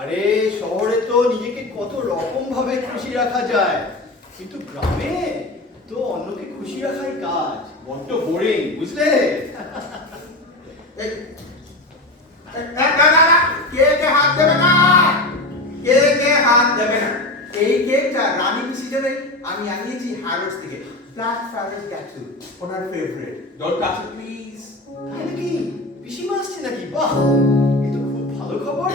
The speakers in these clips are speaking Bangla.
আরে শহরে তো নিজেকে কত রকম ভাবে খুশি রাখা যায়, কিন্তু গ্রামে তো অন্যকে খুশি রাখাই কাজ। বড্ড বোরিং, বুঝলে? কে কে হাত দেবে না? কে কে হাত দেবে না? এই কেকটা রানী মিষ্টি দেবে, আমি আনিয়েছি হারোস থেকে। ব্ল্যাক ফরেস্ট ক্যাটু, ওনার favourite. Don't touch it please. তাই নাকি? পিসিমা আসছে নাকি? বাহ, এই তো খুব ভালো খবর।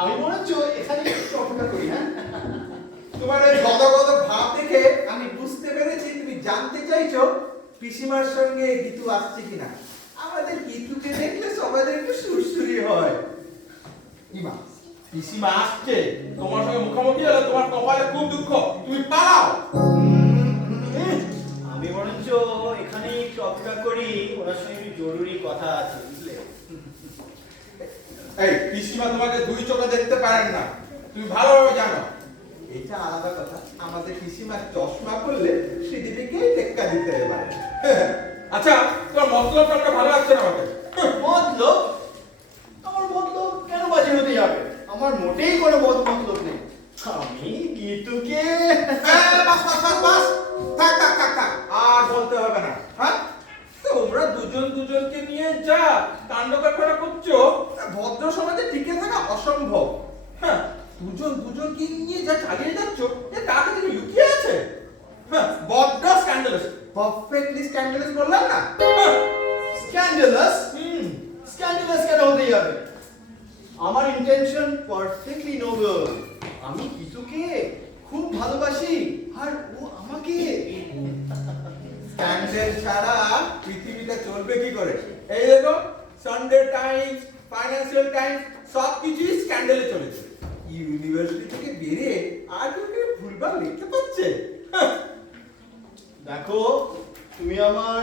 আমি মনে হচ্ছে এখানে একটু অপেক্ষা করি। হ্যাঁ, তোমার এই গদগদ ভাব দেখে আমি বুঝতে পেরেছি তুমি জানতে চাইছো পিসিমার সঙ্গে গীতু আসছে কিনা। আমাদের গীতুকে দেখলে সবাই একটু সুরসুরি হয়। ইমা, পিসিমা আসছে, তোমার সঙ্গে মুখোমুখি হলে তোমার কপালে খুব দুঃখ, তুমি পালাও। আমি বরঞ্চ এখানে একটু অপেক্ষা করি, ওনার সঙ্গে একটু জরুরি কথা আছে, বুঝলে? এই পিসিমা তোমাকে দুই চোখে দেখতে পারেন না, তুমি ভালোভাবে জানো। এটা আলাদা কথা। আমাদের পিসিমা চশমা পরলে সেদিকেই টেক্কা দিতে পারে। আচ্ছা, তোমার মতলবটা আমার ভালো লাগছে না আমাকে। মতলব? আমার মতলব কেন বাজে হতে যাবে? আমার মোটেই কোনো মতলব নেই। আমি গীতুকে বাস বাস বাস বাস, থাক থাক থাক থাক, আর বলতে হবে না। হ্যাঁ, তোমরা দুজন দুজনকে নিয়ে যা কাণ্ড কারখানা করছো, ভদ্র সমাজে টিকে থাকা অসম্ভব। হ্যাঁ, দুজন দুজনকে নিয়ে যা চালিয়ে যাচ্ছ, এ তার কাছে লুকিয়ে আছে। হ্যাঁ, বড্ড স্ক্যান্ডালাস। পারফেক্টলি স্ক্যান্ডালাস বললাম না? স্ক্যান্ডালাস? স্ক্যান্ডালাস কেন হতে যাবে? আমার ইন্টেনশন পারফেক্টলি নোবেল। আমি গীতুকে খুব ভালোবাসি, আর ও আমাকে। স্ক্যান্ডাল ছাড়া পৃথিবীটা চলবে কি করে? এই দেখো, সানডে টাইমস, ফাইন্যান্সিয়াল টাইমস সব কিছুই স্ক্যান্ডালে চলেছে। ইউনিভার্সিটি থেকে বেরিয়ে আর কেউ ভুলভাল লিখতে পারছে? দেখো, তুমি আমার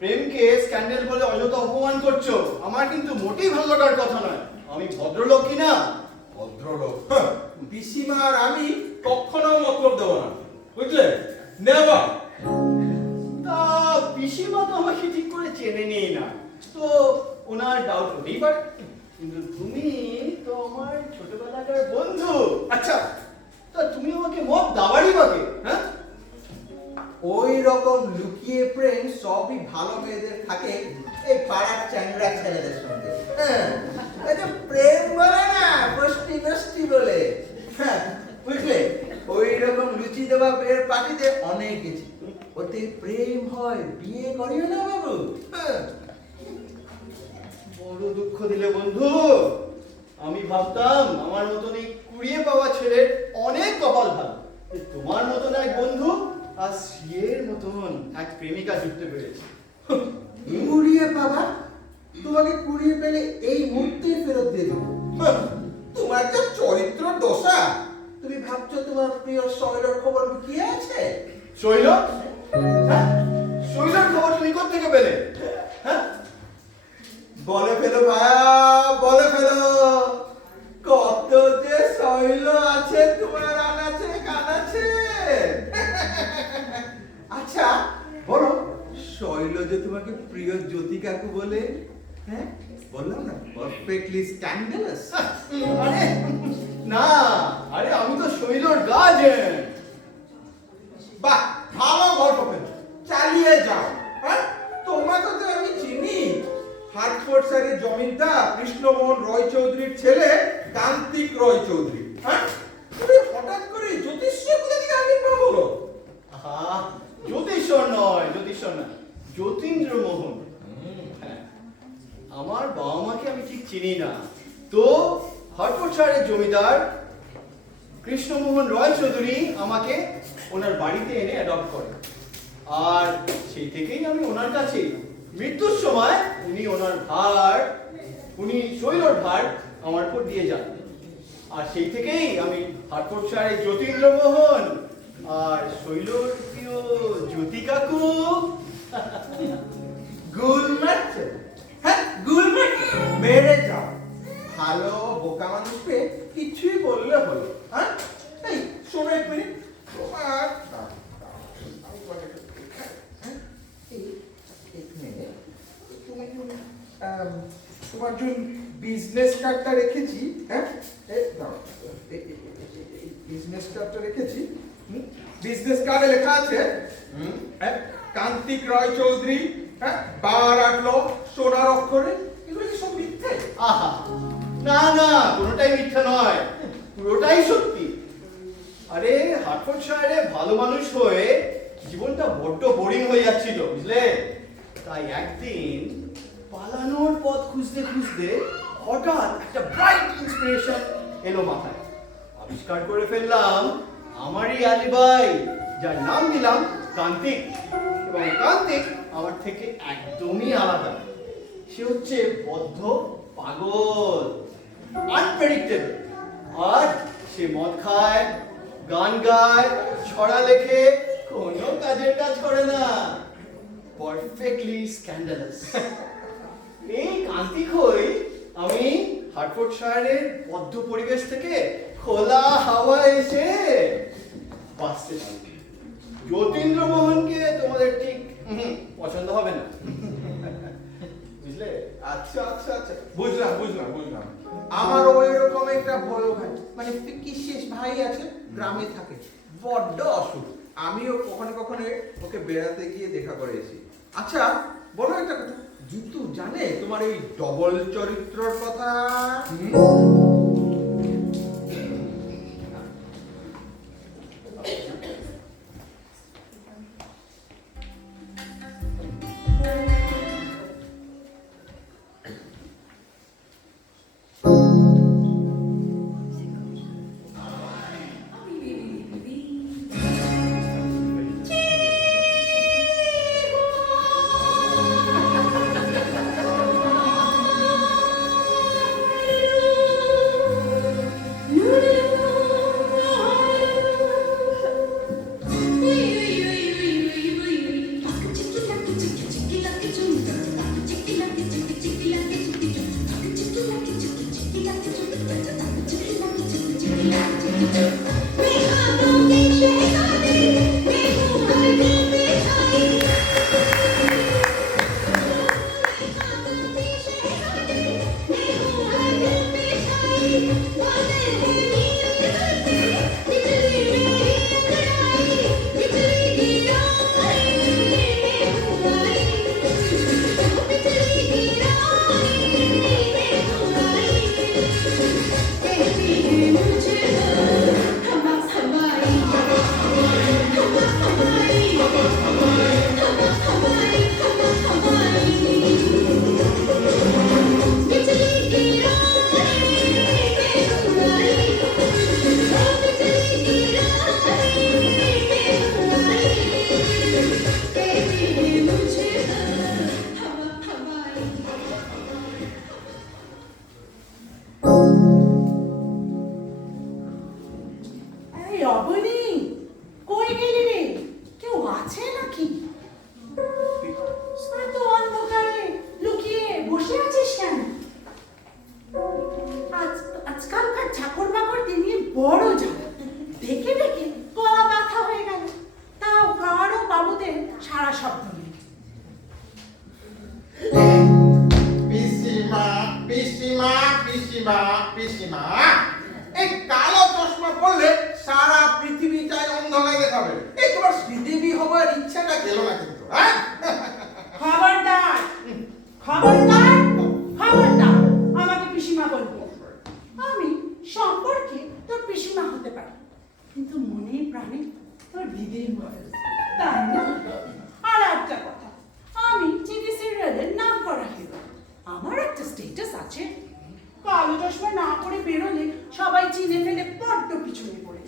প্রেমকে স্ক্যান্ডাল বলে অযথা অপমান করছো। আমার কিন্তু মোটেই ভালো লাগার কথা নয়। আমি ভদ্রলোক কিনা? ভদ্রলোক? পিসিমা আর আমি কখনো মতলব দেবো না, বুঝলে? নেভার। তা পিসিমা তো আমাকে ঠিক করে চেনে নেই না, তো ওনার ডাউট হতেই পারে। কিন্তু তুমি তো আমার ছোটবেলাকার বন্ধু। আচ্ছা, তা তুমি আমাকে মত দাবারই বাকে? হ্যাঁ, ওই রকম লুকিয়ে প্রেম সবই ভালো মেয়েদের থাকে এই পাড়ার চ্যাংড়া ছেলেদের সঙ্গে। হ্যাঁ, এই যে প্রেম বলে না, বষ্টি নষ্টি বলে। হ্যাঁ, বুঝলে, ওই রকম লুচি দেওয়া বের পার্টিতে অনেক গেছি। ওতে প্রেম হয়, বিয়ে করিও না বাবু। হ্যাঁ, বড় দুঃখ দিলে বন্ধু। আমি ভাবতাম আমার মতন এই কুড়িয়ে পাওয়া ছেলের অনেক কপাল ভালো, তোমার মতন এক বন্ধু আর সিয়ের মতন এক প্রেমিকা জুটতে পেরেছে। কুড়িয়ে পাবা? তোমাকে কুড়িয়ে পেলে এই মুহূর্তে ফেরত দিয়ে দেবো। তোমার যা চরিত্র দোষা। তুমি ভাবছো তোমার প্রিয় শৈলর খবর লুকিয়ে আছে? শৈল? হ্যাঁ, শৈলর খবর তুমি কোত্থেকে পেলে? হ্যাঁ, বলে ফেলো ভাইয়া, বলে ফেলো। কত যে শৈল আছে তোমার আনাচে কানাচে। আচ্ছা বলো, শৈল যে তোমাকে প্রিয় জ্যোতি কাকু বলে? হ্যাঁ, বললাম না, পারফেক্টলি স্ক্যান্ডালাস। আরে না, আরে আমি তো শৈলর গার্জেন। বাহ, ভালো গল্প পেল, চালিয়ে যাও। হ্যাঁ, তোমাকে তো আমি চিনি। হাটফোর্ডশাইরের জমিদার কৃষ্ণমোহন রয় চৌধুরীর ছেলে কান্তিক রয় চৌধুরী। হ্যাঁ, তুমি হঠাৎ করে জ্যোতিষীয় কোথা থেকে আবির্ভাব হলো? আহা, জ্যোতিষর নয়, জ্যোতিষর নয়, যতীন্দ্র মোহন। হ্যাঁ, আমার বাবা মাকে আমি ঠিক চিনি না, তো হরপটশাহের জমিদার কৃষ্ণমোহন রয় চৌধুরী আমাকে ওনার বাড়িতে এনে অ্যাডপ্ট করে, আর সেই থেকেই আমি ওনার কাছে। মৃত্যুর সময় উনি ওনার ভার, উনি শৈলর ভার আমার উপর দিয়ে যান, আর সেই থেকেই আমি হরপটশাহের যতীন্দ্র মোহন আর শৈলর প্রিয় জ্যোতি কাকু। গুল মারছে? হ্যাঁ, গুল মারছে, মেরে যাও। ভালো বোকা মানুষ পেয়ে কিছুই বললে হলো। হ্যাঁ, এই শোনো এক মিনিট। তোমার তোমার জন্য বিজনেস কার্ডটা রেখেছি। হ্যাঁ, বিজনেস কার্ডটা রেখেছি। বিজনেস কার্ডে লেখা আছে কান্তিক রয় চৌধুরী, বার আটলো সোনার অক্ষরে। এগুলো কি সব মিথ্যে? আহা, না না, কোনোটাই মিথ্যা নয়, পুরোটাই সত্যি। আরে হার্টফোর্ডশায়ারে ভালো মানুষ হয়ে জীবনটা বড্ড বোরিং হয়ে যাচ্ছিল, বুঝলে? তাই একদিন পালানোর পথ খুঁজতে খুঁজতে হঠাৎ একটা ব্রাইট ইন্সপিরেশন এলো মাথায়। আবিষ্কার করে ফেললাম আমারই আলিবাই, যার নাম দিলাম কান্তিক। এবং কান্তিক আমার থেকে একদমই আলাদা। সে হচ্ছে বদ্ধ পাগল, আনপ্রেডিক্টেবল। আর সে মদ খায়, গান গায়, ছড়া লেখে, কোনো কাজের কাজ করে না। Perfectly scandalous. এই কান্তিক হই আমি হার্টফোর্ডশায়ারের বদ্ধ পরিবেশ থেকে খোলা হাওয়ায় এসে বাঁচতে থাকি। যতীন্দ্রমোহনকে তোমাদের ঠিক পছন্দ হবে না, বুঝলে? আচ্ছা আচ্ছা আচ্ছা, বুঝলাম বুঝলাম বুঝলাম। আমারও এরকম একটা বড় ভাই, মানে শেষ ভাই আছে, গ্রামে থাকে, বড্ড অসুখ। আমিও কখনো কখনো ওকে বেড়াতে গিয়ে দেখা করে এসেছি। আচ্ছা বলো একটা কথা, জিতু জানে তোমার এই ডবল চরিত্রর কথা? এই কালো চশমা পরলে সারা পৃথিবীটাই অন্ধ হয়ে যাবে। এই তোমার শ্রীদেবী হবার ইচ্ছাটা গেল না কিন্তু, হ্যাঁ? খবরদার খবরদার খবরদার আমাকে পিসিমা বলবি। আমি সম্পর্কে তোর পিসিমা হতে পারি, কিন্তু মনে প্রাণে তোর বিদেই মরে, তাই না? আর একটা কথা, আমি টিভি সিরিয়ালের নাম করা হিরো, আমার একটা স্ট্যাটাস আছে। কালো চশমা না পরে বেরোলে সবাই চিনে ফেলে বড্ড পিছনে পড়ে।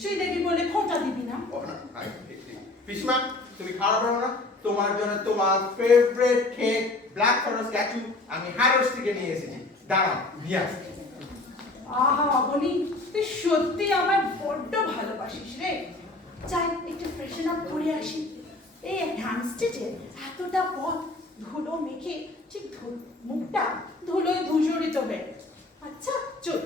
শ্রীদেবী বলে খোঁটা দিবি না। পিসমা তুমি খারাপ হবে না, তোমার জন্য তোমার favourite cake black forest statue আমি হারোস থেকে নিয়ে এসেছি। দাঁড়াও নিয়ে আসছি। আহা অবনী, তুই সত্যি আমার বড্ড ভালোবাসিস রে। যাই একটু ফ্রেশন আপ করে আসি। এই হ্যান্ড স্টেজে এতটা পথ ধুলো মেখে ঠিক মুখটা ধুলোয় ধূসরিত হয়ে। আচ্ছা চল।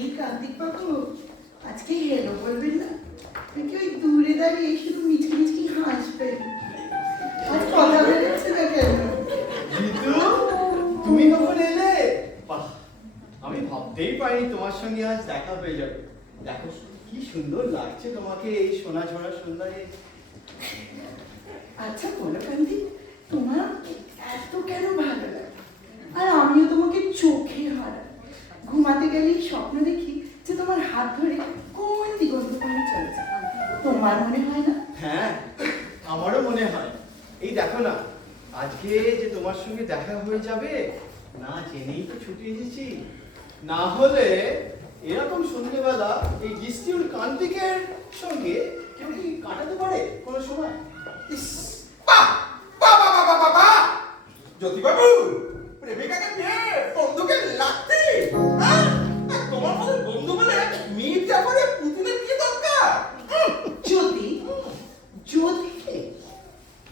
এই কার্তিক বাবু আজকে হেলো বলবেন না, নাকি ওই দূরে দাঁড়িয়ে শুধু মিচকি মিচকি হাসবেন? আর কথা বেরোচ্ছে না কেন? জিতু তুমি কখন এলে? বাহ, আমি ভাবতেই পারিনি তোমার সঙ্গে আজ দেখা হয়ে যাবে। দেখো কি সুন্দর লাগছে তোমাকে এই সোনা ঝরা সন্ধ্যায়। আচ্ছা বলো কান্তি, তোমার এত কেন ভালো লাগে? আর আমিও তোমাকে চোখে হারাই। ঘুমাতে গেলেই স্বপ্ন দেখি যে তোমার হাত ধরে কোন দিগন্ত পানে চলেছে। তোমার মনে হয় না? হ্যাঁ, আমারও মনে হয়। এই দেখো না, আজকে যে তোমার সঙ্গে দেখা হয়ে যাবে না জেনেই তো ছুটি এসেছি। না হলে এরকম সন্ধ্যেবেলা এই ডিস্টিউল কান্তিকের সঙ্গে কেউ কি কাটাতে পারে কোনো সময়? ইস, বাহ বাহ বাহ বাহ বাহ বাহ! জ্যোতিবাবু, প্রেমিকাকে পেয়ে বন্ধুকে লাগতে, হ্যাঁ? আর তোমার মতো বন্ধু বলে মীর জাফরের পুতুলের কি দরকার? জ্যোতি, জ্যোতিকে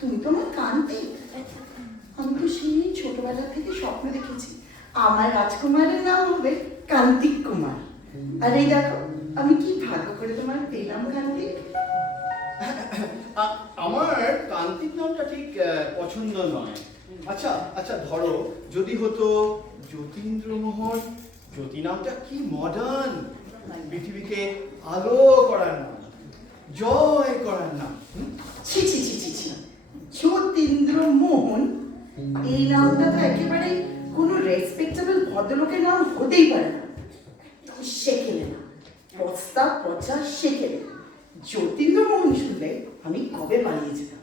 তুমি তো আমার কান্তি। আমি তো সেই ছোটবেলা থেকে স্বপ্ন দেখেছি আমার রাজকুমারের নাম হবে কান্তিক কুমার। আর এই দেখো আমি কি ভাগ্য করে তোমার পেলাম কান্তিক। আমার কান্তিক নামটা ঠিক পছন্দ নয়। আচ্ছা আচ্ছা, ধরো যদি হতো যতীন্দ্রমোহন। জ্যোতি নামটা কি মডার্ন, পৃথিবীকে আলো করার নাম, জয় করার নাম। ছি ছি ছি ছি ছি, যতীন্দ্র মোহন এই নামটা তো একেবারে কোনো রেসপেক্টেবল ভদ্রলোকের নাম হতেই পারে না। শেখেলে না, বস্তা পচা শেখেলে। যতীন্দ্র মোহন শুনলে আমি কবে পালিয়ে যেতাম।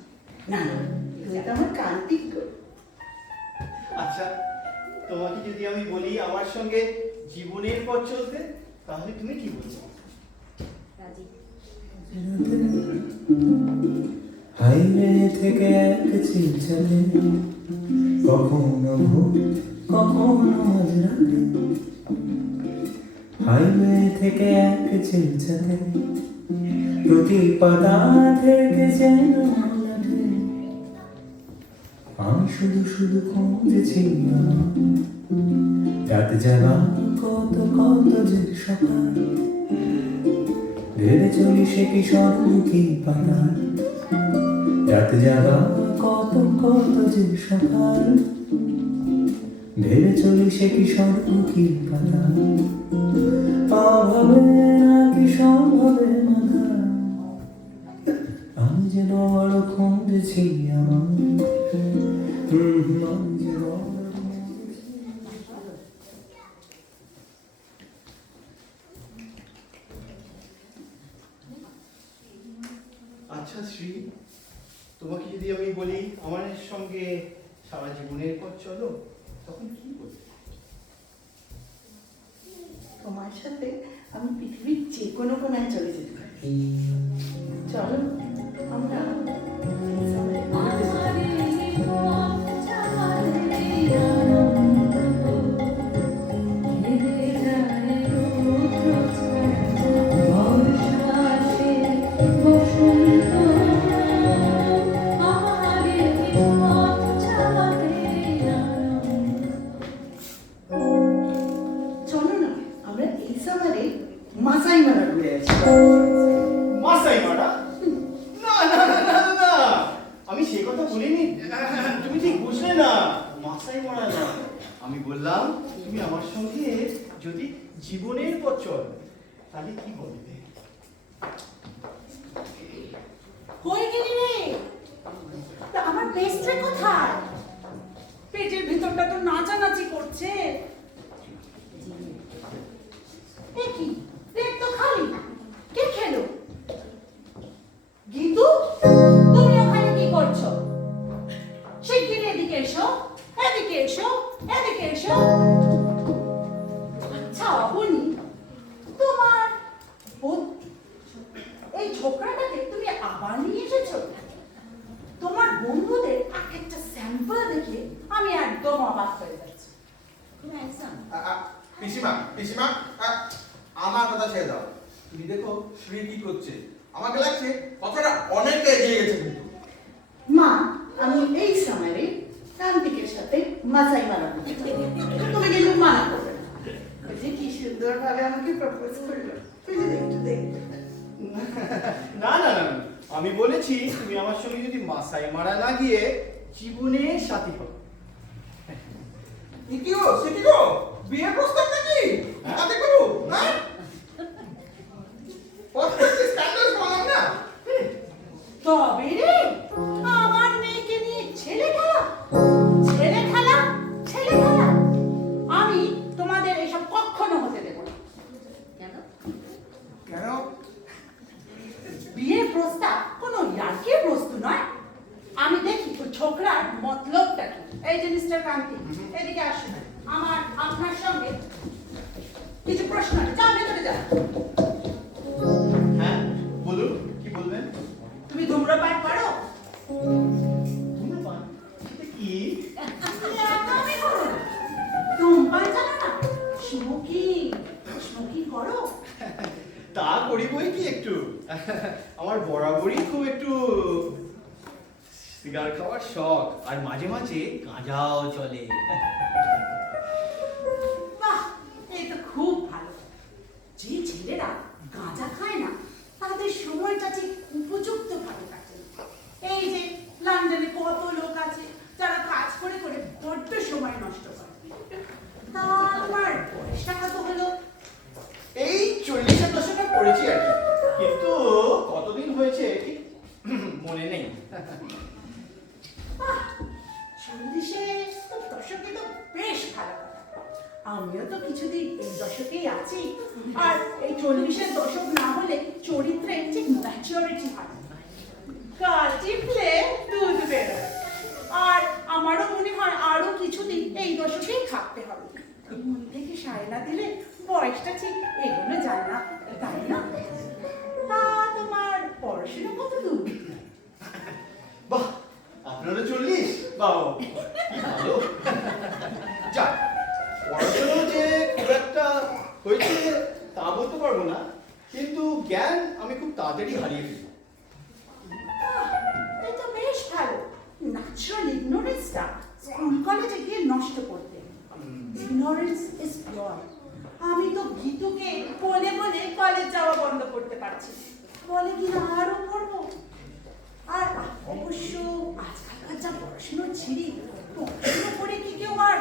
না না, তুমি তো আমার কান্তিক গো। আচ্ছা, তোমাকে যদি আমি বলি আমার সঙ্গে জীবনের পথ চলতে, তাহলে তুমি কি বলছো? হাইওয়ে থেকে এক চিলচালে, কখনো ভোর কখনো মাঝরাতে। হাইওয়ে থেকে এক চিলচালে, প্রতি পাতা থেকে যেন লাগে। আমি শুধু শুধু খুঁজেছি রাত জাগা কত কত যে সকাল। ভেবে চলি সে কি স্বর্ণমুখী পাতা, রাত জাগা কত কত যে সকাল। ভেবে চলি সে কি স্বর্ণমুখী পাতা, অভাবে নাকি সম্ভবে মাথা। আমি যেন বড় খুঁজেছি আমার, আমি যেন আচ্ছা শ্রী, তোমাকে যদি আমি বলি আমার সঙ্গে সারা জীবনের পথ চলো, তখন কি বলবে? তোমার সাথে আমি পৃথিবীর যে কোনো কোনায় চলে যেতে পারি। চলো আমরা চলো না, আমরা এই সামারে মাসাই মারা ঘুরে আছি। মাসাই মারা? না না না না না না, আমি সে কথা বলিনি। তুমি ঠিক বুঝলে না, মাসাই মারা না। আমি বললাম তুমি আমার সঙ্গে যদি জীবনের পথ চল, তাহলে কি বলবে? হয়ে গেলি রে। তা আমার বেস্টে কোথায়? পেটের ভিতরটা তো নাচানাচি করছে। এ কি, পেট তো খালি। কে খেলো? গীতু, তুমি ওখানে কি করছো? শিগগিরই এদিকে এসো, এদিকে এসো, এদিকে এসো। আচ্ছা অবনী, তোমার এই ছোকরাটাকে তুমি আবার নিয়ে এসেছো? তোমার বন্ধুদের এক একটা স্যাম্পল দেখে আমি একদম অবাক হয়ে যাচ্ছি। পিসিমা পিসিমা, আমার কথা ছেড়ে দাও। তুমি দেখো শ্রী কি করছে। আমাকে লাগছে কথাটা অনেক এগিয়ে গেছে কিন্তু। মা, আমি এই সামারে কান্তিকের সাথে মাসাই মারা করতে চাই। তুমি কিন্তু মানা করবে না। ওই যে কি সুন্দরভাবে আমাকে প্রপোজ করলো, তুই যদি একটু দেখতে। না না না, আমি বলেছি তুমি আমার সঙ্গে যদি মাসাই মারা না গিয়ে জীবনের সাথী হও। কি গো সে কি গো বিয়ের প্রস্তাব নাকি আমাদের বাবু হ্যাঁ প্রত্যেকটি স্ক্যান্ডাল বললাম না তবে রে আমার মেয়েকে নিয়ে ছেলে খেলা ছেলে খেলা ছেলে খেলা আমি তোমাদের এসব কখনো হতে দেব না। কেন? কেন বিয়ের প্রস্তাব কোনো ইয়ার্কির বস্তু নয়। আমি দেখি ওই ছোকরার মতলবটা কি। এই যে মিস্টার কান্তি এদিকে আসুন, আমার আপনার সঙ্গে কিছু প্রশ্ন আছে। যা ভেতরে যা। হ্যাঁ বলুন, কি বলবেন? তুমি ধূম্রপান করো? ধূমপান? এটা কি? আমি করো না। ধূমপান জানো না? স্মোকিং স্মোকিং করো? তা করি বই কি একটু। আমার বরাবরই খুব একটু সিগার খাওয়ার শখ, আর মাঝে মাঝে গাঁজাও চলে। বাহ, এই তো খুব ভালো। যে ছেলেরা গাঁজা খায় না তাদের সময়টা ঠিক উপযুক্ত ভাবে কাটে। এই যে লন্ডনে কত লোক আছে যারা কাজ করে করে বড্ড সময় নষ্ট করে। তা তোমার বয়সটা কত হলো? এই 40-এর দশকে পড়েছি আর কি, কিন্তু কতদিন হয়েছে ঠিক মনে নেই। বাহ, 40-এর দশকে তো বেশ ভালো কথা। আমিও তো কিছুদিন এই দশকেই আছি, আর এই 40-এর দশক না হলে চরিত্রে ঠিক ম্যাচিউরিটি হয় না। কাল টিপলে দুধ বেরোয়। আর আমারও মনে হয় আরো কিছুদিন এই দশকেই থাকতে হবে। মন থেকে সায়না দিলে বয়সটা ঠিক এগোনো যায় না, তাই না? তা তোমার পড়াশোনা কত দূর? বাহ, আপনারও 40? বাহ, কি ভালো। যাক, পড়াশোনা যে খুব একটা হয়েছে তা বলতে পারবো না, কিন্তু জ্ঞান আমি খুব তাড়াতাড়ি হারিয়ে ফেলি। এই তো বেশ ভালো। ন্যাচারাল ইগনোরেন্সটা স্কুল কলেজে গিয়ে নষ্ট করতে। Ignorance is pure. আমি তো গীতুকে বলে বলে কলেজ যাওয়া বন্ধ করতে পারছি। বলে কি না আরো পড়বো। আর অবশ্য আজকালকার যা পড়াশোনার ছিঁড়ি, পড়াশোনা করে কি কেউ আর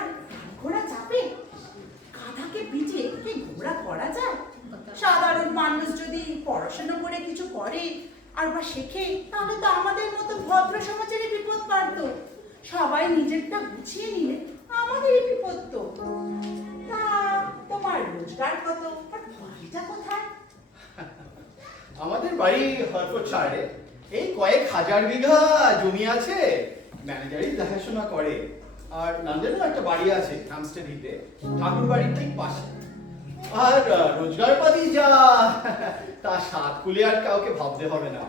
ঘোড়া চাপে? গাধাকে পিটিয়ে কি ঘোড়া করা যায়? সাধারণ মানুষ যদি পড়াশোনা করে কিছু করে আর বা শেখে, তাহলে তো আমাদের মতো ভদ্র সমাজেরই বিপদ বাড়তো। সবাই নিজেরটা গুছিয়ে নিলে আমাদেরই বিপদ তো। তা তোমার রোজগার কত? আর বাড়িটা কোথায়? আমাদের বাড়ি হরফোর্ডশায়ারে। এই কয়েক হাজার বিঘা জমি আছে, ম্যানেজারই দেখাশোনা করে। আর লন্ডনেও একটা বাড়ি আছে হ্যামস্টেড হিতে, ঠাকুর বাড়ির ঠিক পাশে। আর রোজগার পাতি যা, তা সাত কুলে আর কাউকে ভাবতে হবে না।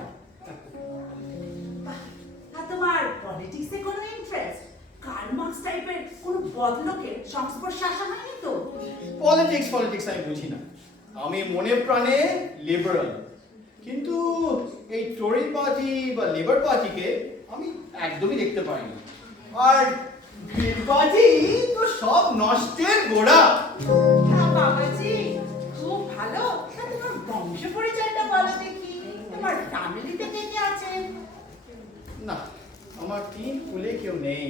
আর তোমার পলিটিক্সে কোনো ইন্টারেস্ট? কার্ল মার্কস টাইপের কোনো বদলোকের সংস্পর্শে আসা হয়নি তো? পলিটিক্স আমি বুঝি না। আমি মনে প্রাণে লিবারাল, কিন্তু এই টোরি পার্টি বা লেবার পার্টিকে আমি একদমই দেখতে পারি না। আর গ্রিন পার্টি তো সব নষ্টের গোড়া। বাবাজি, খুব ভালো। তা তোমার বংশ পরিচয়টা বলো দেখি। তোমার ফ্যামিলিতে কে কে আছে? না, আমার 3 কুলে কেউ নেই।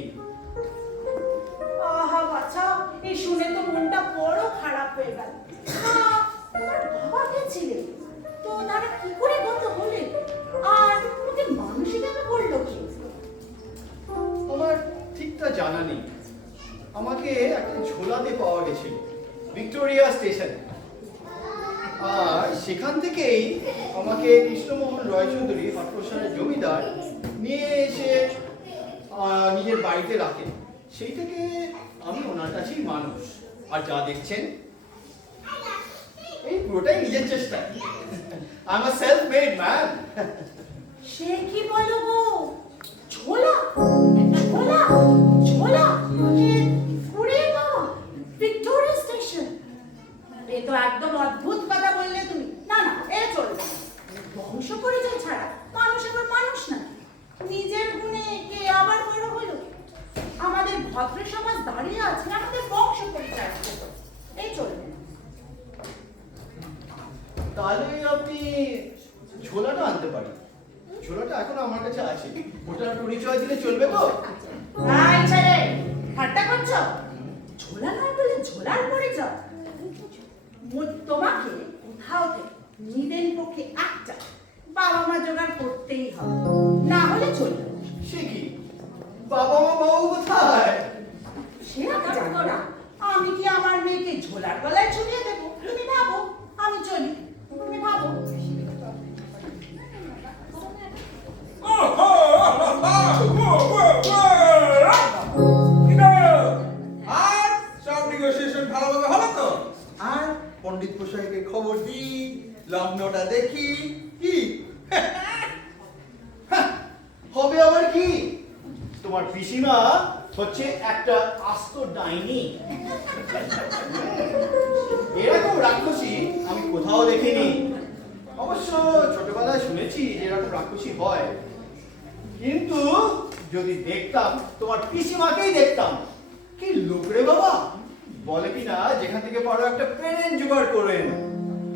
আহা বাচ্চা, এই শুনে তো মনটা বড় খারাপ হয়ে গেল। তোমার বাবা কে ছিলেন? তো তারা কি করে গত হলে? আর তোমাকে মানসিকভাবে বললো কি? আমার ঠিকটা জানা নেই। আমাকে একটা ঝোলাতে পাওয়া গেছিল ভিক্টোরিয়া স্টেশনে, আর সেখান থেকেই আমাকে কৃষ্ণমোহন রয়চৌধুরী হরফোর্ডশায়ারের জমিদার নিয়ে এসে নিজের বাড়িতে রাখেন। সেই থেকে আমি ওনার কাছেই মানুষ। আর যা দেখছেন এই পুরোটাই নিজের চেষ্টা। I am a self made man. সে কি বলো গো? ঝোলা ঝোলা ঝোলা পুরে বাবা, ভিক্টোরিয়া স্টেশন। এ তো একদম অদ্ভুত কথা বললে তুমি। না না, এ চলবে না। বংশ পরিচয় ছাড়া মানুষ আবার মানুষ না। নিজের গুণে কে আবার বড় হলো? আমাদের ভদ্র সমাজ দাঁড়িয়ে আছে আমাদের বংশ পরিচয় থেকে। এই চলবে না। তাহলে আপনি ঝোলাটা আনতে পারেন। ঝোলাটা এখন আমার কাছে আছে, ওটার পরিচয় দিলে চলবে তো? এই ছেলে, ঠাট্টা করছো? ঝোলা নয় বলে ঝোলার পরে যাও। তোমাকে কোথাও থেকে নিদেন পক্ষে একটা বাবা মা জোগাড় করতেই হবে, না হলে চলবে না। সে কি, বাবা মা বাবু কোথায়? সে আমি জানি না। আমি কি আমার মেয়েকে ঝোলার গলায় ঝুলিয়ে দেবো? তুমি ভাবো, আমি চলি, তুমি ভাবো। আর সব নেগোসিয়েশন ভালোভাবে হলো তো? আর পণ্ডিত মশাইকে খবর দিই, লগ্নটা দেখি, কি হবে আবার কি? তোমার পিসিমা হচ্ছে একটা আস্ত ডাইনি। এরকম রাক্ষসী আমি কোথাও দেখিনি। অবশ্য ছোটবেলায় শুনেছি যে এরকম রাক্ষসী হয়, কিন্তু যদি দেখতাম তোমার পিসিমাকেই দেখতাম। কি লোক রে বাবা, বলে কিনা যেখান থেকে পারো একটা পেন জোগাড় করেন।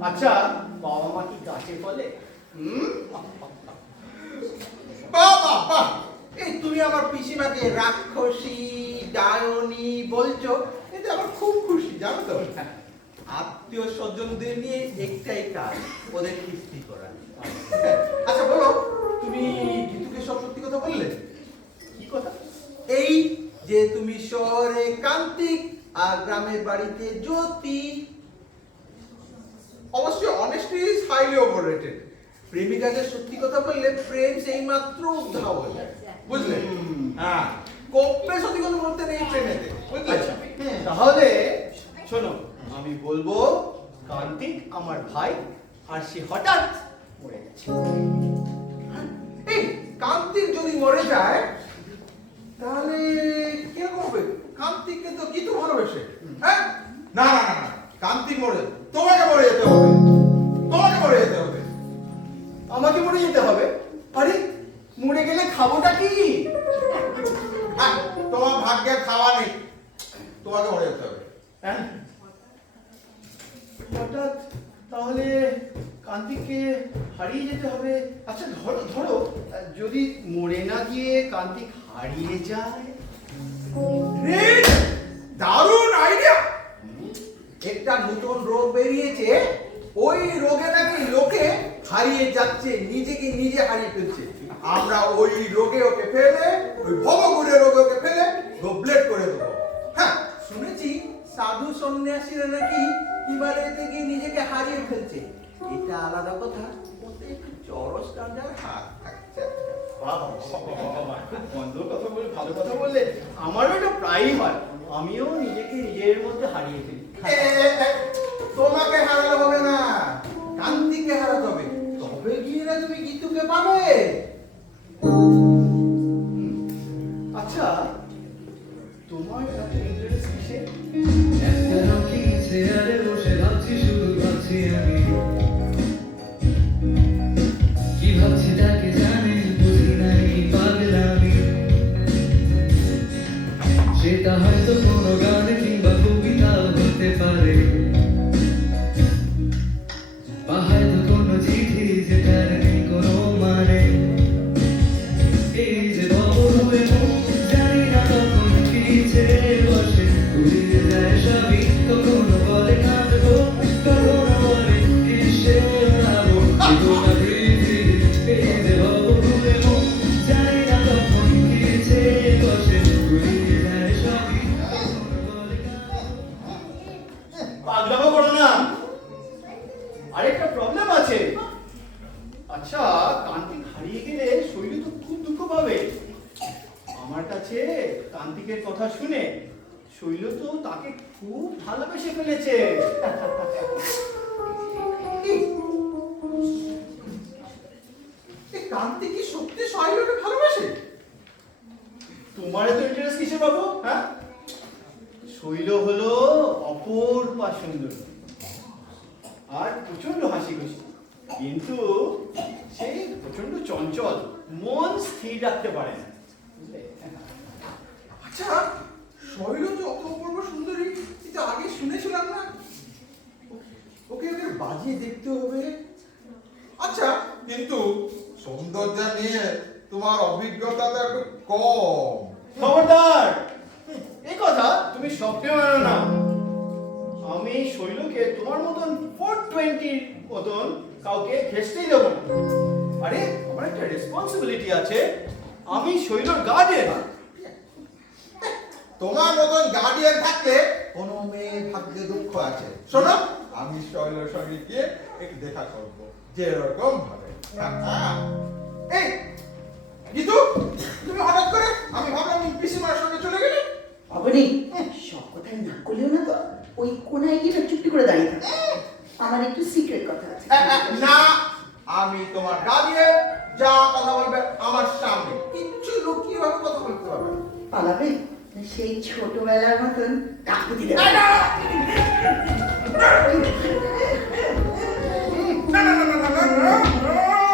আচ্ছা, বাবা মা কি গাছে ফলে? বাবা বাহ, এই তুমি আমার পিসিমাকে রাক্ষসী ডায়নি বলছো, এতে আমার খুব খুশি, জানো তো। আত্মীয় স্বজনদের নিয়ে একটাই কাজ, ওদের কিস্তি করা। আচ্ছা বলো, তুমি গীতুকে সব সত্যি কথা বললে? কি কথা? এই যে তুমি শহরে কান্তিক আর গ্রামের বাড়িতে জ্যোতি। অবশ্যই অনেস্টি ইজ হাইলি ওভাররেটেড। প্রেমিকাদের সত্যি কথা বললে প্রেম সেই মাত্র উদ্ধার হয়ে যায়, বুঝলে? হ্যাঁ, কোপে সত্যি কথা বলতে নেই প্রেমেতে, বুঝলে? আচ্ছা, তাহলে শোনো, আমি বলবো কার্তিক আমার ভাই, আর সে হঠাৎ মরে গেছে। এই কান্তিক যদি মরে যায় তাহলে কিরকম হবে? কান্তিককে তো গীতু ভালোবেসে, হ্যাঁ? না না না না, কান্তিক মরে, তোমাকে মরে যেতে হবে, তোমাকে মরে যেতে হবে। আমাকে মরে যেতে হবে? আরে মরে গেলে খাবোটা কি? হ্যাঁ, তোমার ভাগ্যে খাওয়া নেই, তোমাকে মরে যেতে হবে। হ্যাঁ? হঠাৎ তাহলে কান্তিককে হারিয়ে যেতে হবে। আচ্ছা ধরো ধরো, যদি মরে না গিয়ে কান্তিক হারিয়ে যায়? দারুণ আইডিয়া! একটা নতুন রোগ বেরিয়েছে, ওই রোগে নাকি লোকে হারিয়ে যাচ্ছে, নিজেকে নিজে হারিয়ে ফেলছে। আমরা ওই রোগে ওকে ফেলে, ওই ভবঘুরে রোগে ওকে ফেলে গোবলেট করে দেবো। হ্যাঁ, শুনেছি সাধু সন্ন্যাসীরা নাকি হিমালয়তে গিয়ে নিজেকে হারিয়ে ফেলছে। এটা আলাদা কথা, ওতে একটু চরস গাঁজার হাত থাকছে। বাহ, খুব সুন্দর কথা বলে, ভালো কথা বললে। আমারও এটা প্রায়ই হয়, আমিও নিজেকে নিজের মধ্যে হারিয়ে ফেলি। তোমাকে হারাতে হবে না, কান্তিকে হারাতে হবে, তবে গিয়ে না তুমি গীতুকে পাবে। আচ্ছা, তোমার এত ইন্টারেস্ট কিসে? একটা রঙিন চেয়ারে বসে ভাবছি, শুধু ভাবছি আমি কি ভাবছি তাকে জানি, বুঝি নাই পাগলামি। সেটা হয়তো কোনো গান কিংবা কবিতাও হতে পারে, বা হয়তো কোনো চিঠি যেটার নেই কোনো মানে। এই যে বড় এবং জানি না তখন কি ছেড়ে বসে, উড়ে যায় সবই, কখনো বলে কাঁদবো, কখনো বলে কিসে ওড়াবো, জীবন পৃথিবী। এই যে বড় এবং জানি না তখন কি ছেড়ে বসে, উড়ে যায় সবই, কখনো বলে কাঁদবো। পাগলামো করো না, আরেকটা প্রবলেম আছে। আচ্ছা, কান্তিক হারিয়ে গেলে শৈলী তো খুব দুঃখ পাবে। আমার কাছে কান্তিকের কথা শুনে শৈল তো তাকে খুব ভালোবেসে ফেলেছে। এই কান্তি কি সত্যি শৈলকে ভালোবাসে? তোমার এত ইন্টারেস্ট কিসে বাবু? হ্যাঁ, শৈল হলো অপূর্বা সুন্দর আর প্রচন্ড হাসি খুশি, কিন্তু সেই প্রচন্ড চঞ্চল, মন স্থির রাখতে পারে না, বুঝলে? আচ্ছা, শৈল যে অত অপূর্ব সুন্দরী, এটা আগে শুনেছিলাম না। ওকে ওকে বাজিয়ে দেখতে হবে। আচ্ছা, কিন্তু সৌন্দর্য নিয়ে তোমার অভিজ্ঞতা তো একটু কম। খবরদার, এ কথা তুমি স্বপ্নে মানো না। আমি শৈলকে তোমার মতন 420 মতন কাউকে ঘেঁষতেই দেবো না। আরে আমার একটা রেসপন্সিবিলিটি আছে, আমি শৈলর গার্ডিয়ান। তোমার মতন গার্ডিয়ান থাকলে কোনো মেয়ের ভাগ্যে দুঃখ আছে। শোনো, আমি শৈলের সঙ্গে গিয়ে একটু দেখা করব, যেরকম ভাবে। এই গীতু, তুমি হঠাৎ করে, আমি ভাবলাম তুমি পিসিমার সঙ্গে চলে গেলে। অবনি, সব কথাই না করলেও না তো, ওই কোনায় গিয়ে না চুপটি করে দাঁড়িয়ে থাকো। আমার একটু সিক্রেট কথা আছে। না, আমি তোমার গার্ডিয়ান, যা কথা বলবে আমার সামনে, কিচ্ছু লুকিয়ে ভাবে কথা বলতে পারবে না। পালাবে না সেই ছোটবেলার মতন কাকুতি দেবে?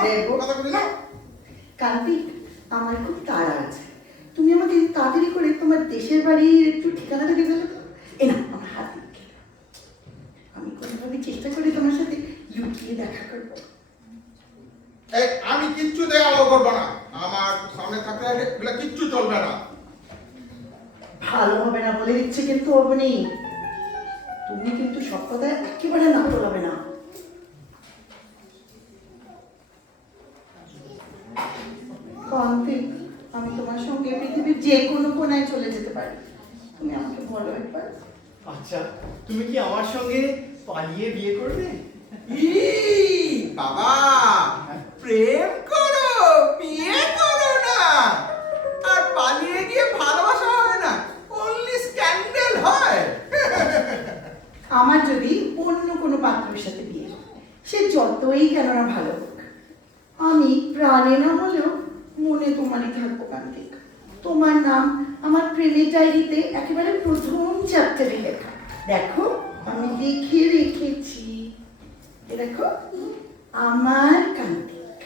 দেখবো কথা বলি না। কান্তি, আমার খুব তাড়া আছে, তুমি আমাকে তাড়াতাড়ি করে তোমার দেশের বাড়ির একটু ঠিকানাটা দিয়ে দেবে তো? এ না, আমার হাত দিকে আমি কোনোভাবে চেষ্টা করি তোমার সাথে লুকিয়ে দেখা করবো। এই, আমি কিচ্ছু দেখা করবো না, আমার সামনে থাকলে এগুলো কিচ্ছু চলবে না। ভালো হবে না বলে দিচ্ছে কিন্তু অবনি, তুমি কিন্তু সব কথায় একেবারে না বলাবে না। কান্তি, আমি তোমার সঙ্গে পৃথিবীর যে কোনো কোনায় চলে যেতে পারি, তুমি আমাকে বলো একবার। আচ্ছা, তুমি কি আমার সঙ্গে পালিয়ে বিয়ে করবে? বাবা, প্রেম করো, বিয়ে করো না। আর পালিয়ে গিয়ে ভালোবাসা হয় না, অনলি স্ক্যান্ডাল হয়। আমার যদি অন্য কোনো পাত্রের সাথে বিয়ে হয়, সে যতই কেন না ভালো হোক, আমি প্রাণে না হলেও মনে তোমারই থাকবো কান্তিক। তোমার নাম আমার প্রেমের ডায়েরিতে একেবারে প্রথম চ্যাপ্টারে লেখা। দেখো, আমি লিখে রেখেছি, এ দেখো, আমার কান্তিক।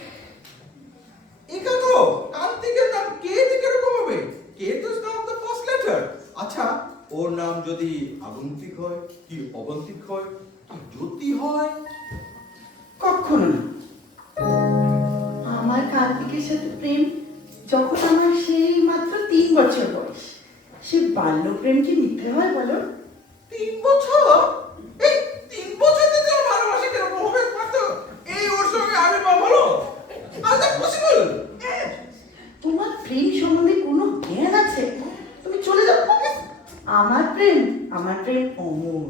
এটা তো কান্তিকের নাম কে থেকে এরকম হবে? কে তো নাম দ্য ফার্স্ট লেটার। আচ্ছা, ওর নাম যদি আগন্তিক হয়, কি অবন্তিক হয়, কি জ্যোতি হয়? কখনো না। আমার কার্তিকের সাথে প্রেম যখন আমার সেই মাত্র 3 বছর বয়স, সে বাল্য প্রেম কি মিথ্যে হয় বলো? 3 বছর? এই 3 বছর থেকে ওর ভালোবাসা কিরকম হবে মাত্র? এই ওর সঙ্গে আমি বা বলো? How is that possible? তোমার প্রেম সম্বন্ধে কোনো জ্ঞান আছে? তুমি চলে যাও। আমার প্রেম অমর।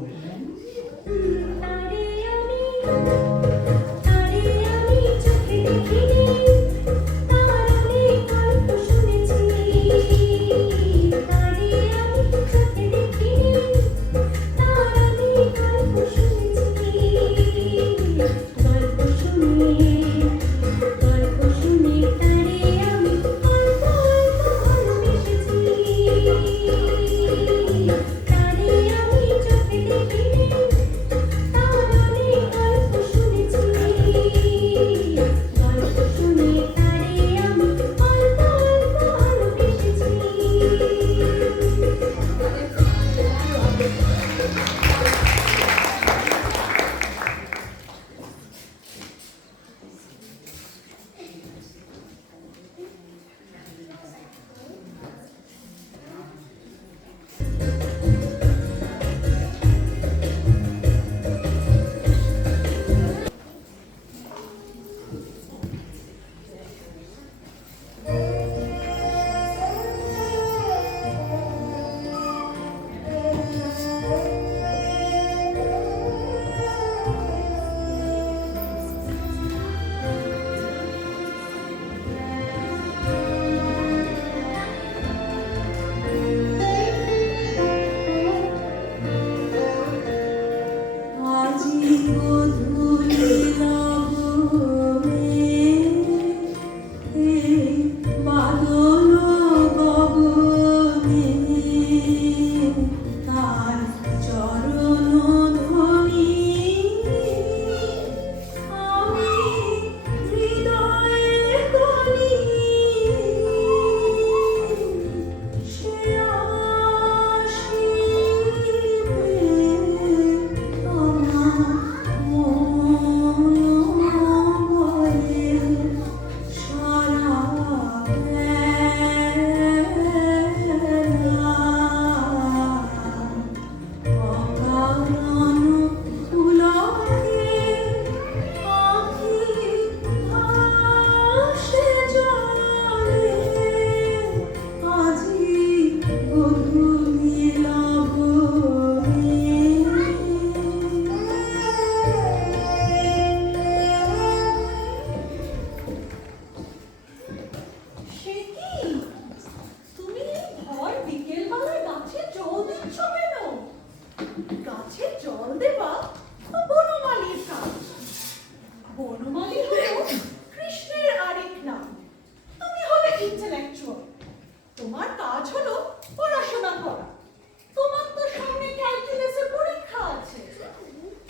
শুনেছি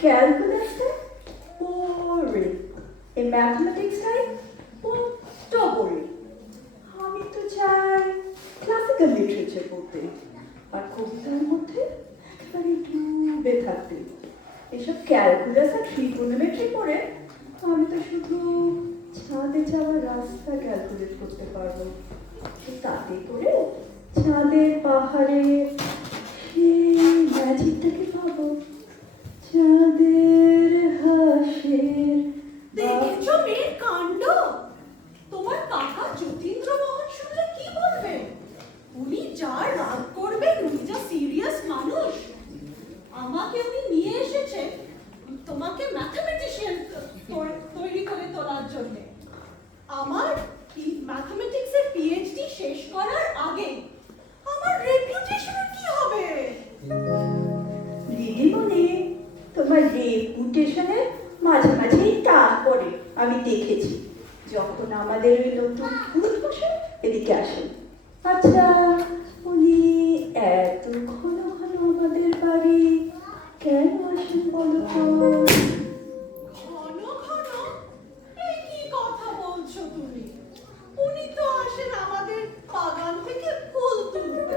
ক্যালকুলাসটা boring, এই ম্যাথমেটিক্সটাই বড্ড boring। আমি তো চাই ক্লাসিক্যাল লিটারেচার পড়তে আর কবিতার মধ্যে একেবারে ডুবে থাকতে। এসব ক্যালকুলাস আর ট্রিগোনোমেট্রি পড়ে আমি তো শুধু ছাদে যাওয়ার রাস্তা ক্যালকুলেট করতে পারবো। তাতে করে চাঁদের পাহাড়ে সেই ম্যাজিকটাকে পাবো, চাঁদের হাসির দেখেছো মেয়ের কাণ্ড? তোমার কাকা যতীন্দ্র মোহন শুনলে কি বলবেন? উনি যা রাগ করবেন, উনি যা সিরিয়াস মানুষ। আমাকে উনি নিয়ে এসেছেন তোমাকে ম্যাথমেটিশিয়ান তৈরি করে তোলার জন্য। আমার ম্যাথমেটিক্সের পিএইচডি শেষ করার আগে আমার রেপুটেশনের কি হবে? দিদিমণি, তোমার রেপুটেশনে মাঝে মাঝেই টান পড়ে, আমি দেখেছি যখন আমাদের ওই নতুন পুরুষ মশাই এদিকে আসেন। আচ্ছা, উনি এত ঘন ঘন আমাদের বাড়ি কেন আসেন বলো তো? ঘন ঘন? এই কি কথা বলছো তুমি? উনি তো আসেন আমাদের বাগান থেকে ফুল তুলতে।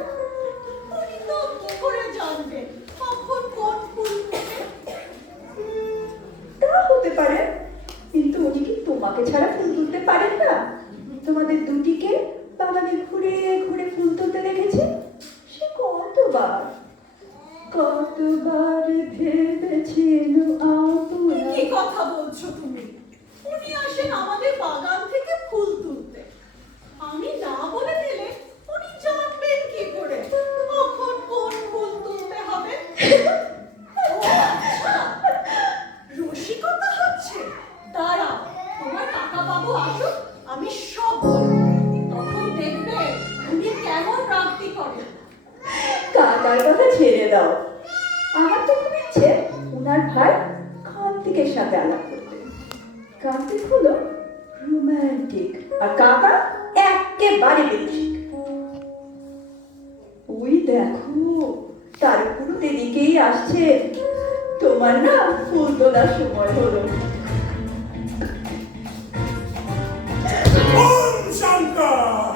উনি তো কি করে জানবেন কখন কোন ফুল তুলবে? তা হতে পারে, কিন্তু উনি কি তোমাকে ছাড়া ফুল তুলতে পারেন না? তোমাদের দুটিকে বাগানে ঘুরে ঘুরে ফুল তুলতে দেখেছি, সে কতবার কতবার ভেবেছিল আপনার। কি কথা বলছো তুমি? উনি আসেন আমাদের বাগান থেকে ফুল তুলতে। আমি না বলে দিলে উনি জানবেন কি করে কখন কোন ফুল তুলতে হবে? ও আচ্ছা, রসিকতা হচ্ছে। দাঁড়াও, তোমার কাকা বাবু আসুক, আমি সব বলবো। তখন দেখবে উনি কেমন রাগটি করেন। কাকার কথা ছেড়ে দাও, আমার তো খুব ইচ্ছে ওনার ভাই কার্তিকের সাথে আলাপ করতে। কার্তিক হলো রোমান্টিক আর কাকা একেবারে বেশিক। ওই দেখো, তার পুরো এদিকেই আসছে। তোমার না ফুল তোলার সময় হলো। ওম শঙ্কর।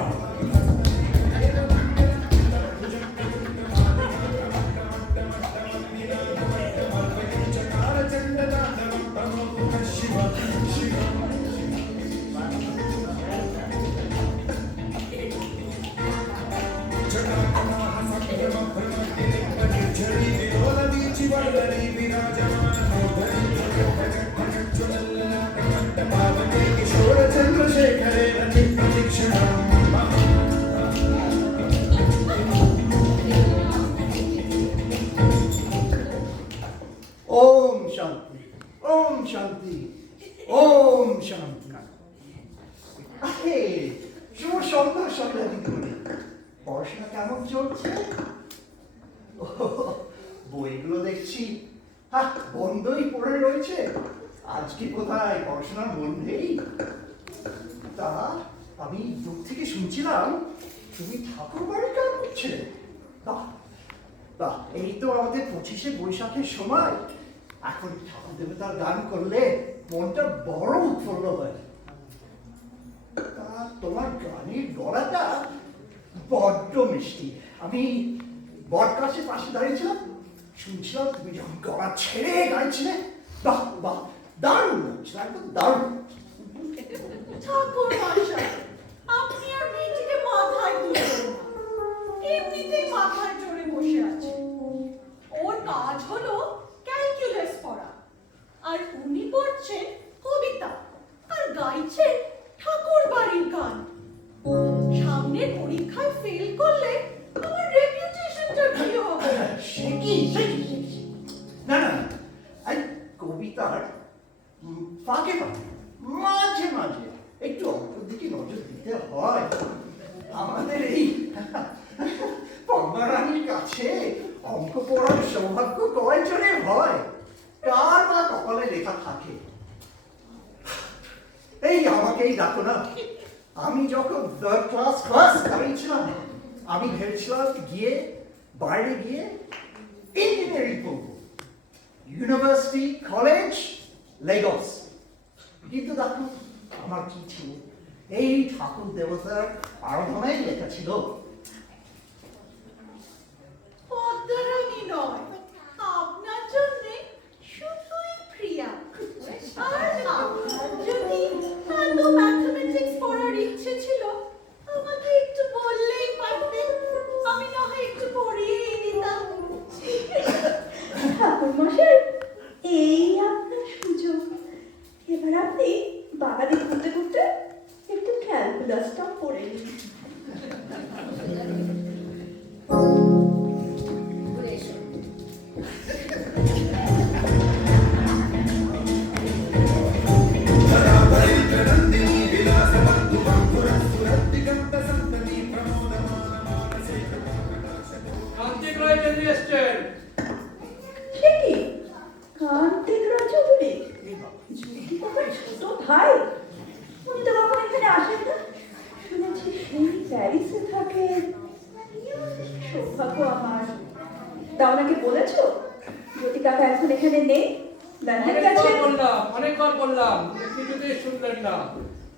ওম শান্তি, ওম শান্তি, ওম শান্তি। আরে, শুভ সন্ধ্যা সন্ধ্যা দিদি, পড়াশোনা কেমন চলছে? বইগুলো দেখছি বন্ধই পড়ে রয়েছে। আজকে কোথায় পড়াশোনার মন নেই? তা আমি দূর থেকে শুনছিলাম তুমি ঠাকুর বাড়ি গান করছিলে। বাহ বাহ, এই তো আমাদের 25শে বৈশাখের সময়। এখন ঠাকুর দেবতার গান করলে মনটা বড় উৎফুল্ল হয়। তা তোমার গানের গলাটা বড্ড মিষ্টি। আমি বটগাছের পাশে দাঁড়িয়েছিলাম, শুনছিলাম তুমি যখন গলা ছেড়ে গাইছিলে। বাহ বাহ, দারুণ লাগছিল, একদম দারুণ। ঠাকুর মশাই, আপনি আর মেয়েটিকে মাথায় তুলবেন না। এমনিতেই মাথায় চড়ে বসে আছে। ওর কাজ হলো ক্যালকুলাস পড়া, আর উনি পড়ছেন কবিতা আর গাইছেন ঠাকুর বাড়ির গান। সামনের পরীক্ষায় ফেল করলে আমার রেপুটেশনটা কি হবে? সে কি না না, এই কবিতার ফাঁকে ফাঁকে মাঝে মাঝে একটু অঙ্কের দিকে নজর দিতে হয়। আমাদের এই পদ্মারানীর কাছে অঙ্ক পড়ার সৌভাগ্য কয়জনের হয়? কার বা কপালে লেখা থাকে? এই আমাকেই ডাকো না। আমি যখন থার্ড ক্লাস দাঁড়িয়েছিলাম, আমি ভেবেছিলাম বাইরে গিয়ে ইঞ্জিনিয়ারিং করবো। University college legs. কিন্তু দেখো আমার কি ছিল, এই ঠাকুর দেবতার আরাধনায় লেখা ছিল পদ্মারানী নয়, আপনার জন্য শুধুই প্রিয়া। আর আপনার যদি এত ম্যাথমেটিক্স পড়ার ইচ্ছে ছিল, আমাকে একটু বললেই পারতেন, আমি না হয় একটু পড়িয়েই দিতাম। ঠাকুর মশাই, এই আপনার সুযোগ। এবার আপনি বাগানে ঘুরতে ঘুরতে একটু ক্যালকুলাসটা পড়ে নিন। কান্তিক রায় বেরিয়ে এসছেন। সে কি কার্তিক রাজগুলি? জ্যোতি কাকার ছোট ভাই? উনি তো কখন এখানে আসেন না। শুনেছি সেই প্যারিসে থাকে। সৌভাগ্য আমার। তা ওনাকে বলেছো জ্যোতি কাকা এখন এখানে নেই, লন্ডন গেছে? অনেকবার বললাম, উনি কিছুতেই শুনলেন না।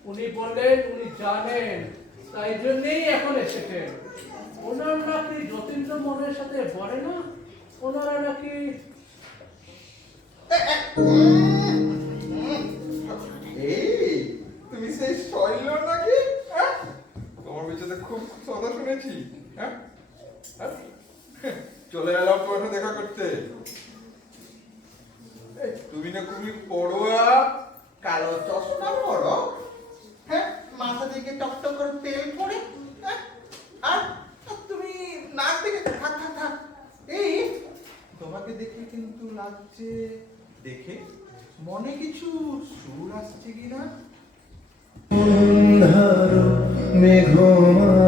উনি বললেন উনি জানেন, তাই জন্যই এখন এসেছেন। ওনার নাকি যতীন্দ্র মোহনের সাথে পড়ে না, ওনারা নাকি এই তুমি সেই শৈল নাকি? হ্যাঁ? তোমার বিচে খুব কথা শুনেছি। হ্যাঁ? হ্যাঁ? চলে এলাম তোমার সাথে দেখা করতে। এই, তুমি না খুবই পড়ুয়া, কালো চশমা পরো, হ্যাঁ, মাথা থেকে টকটক করে তেল পড়ে, হ্যাঁ, আর তুমি নাক থেকে থাক থাক থাক। এই তোমাকে দেখে কিন্তু লাগছে, দেখে মনে কিছু সুর আসছে কিনা। অন্ধারো মেঘমালা,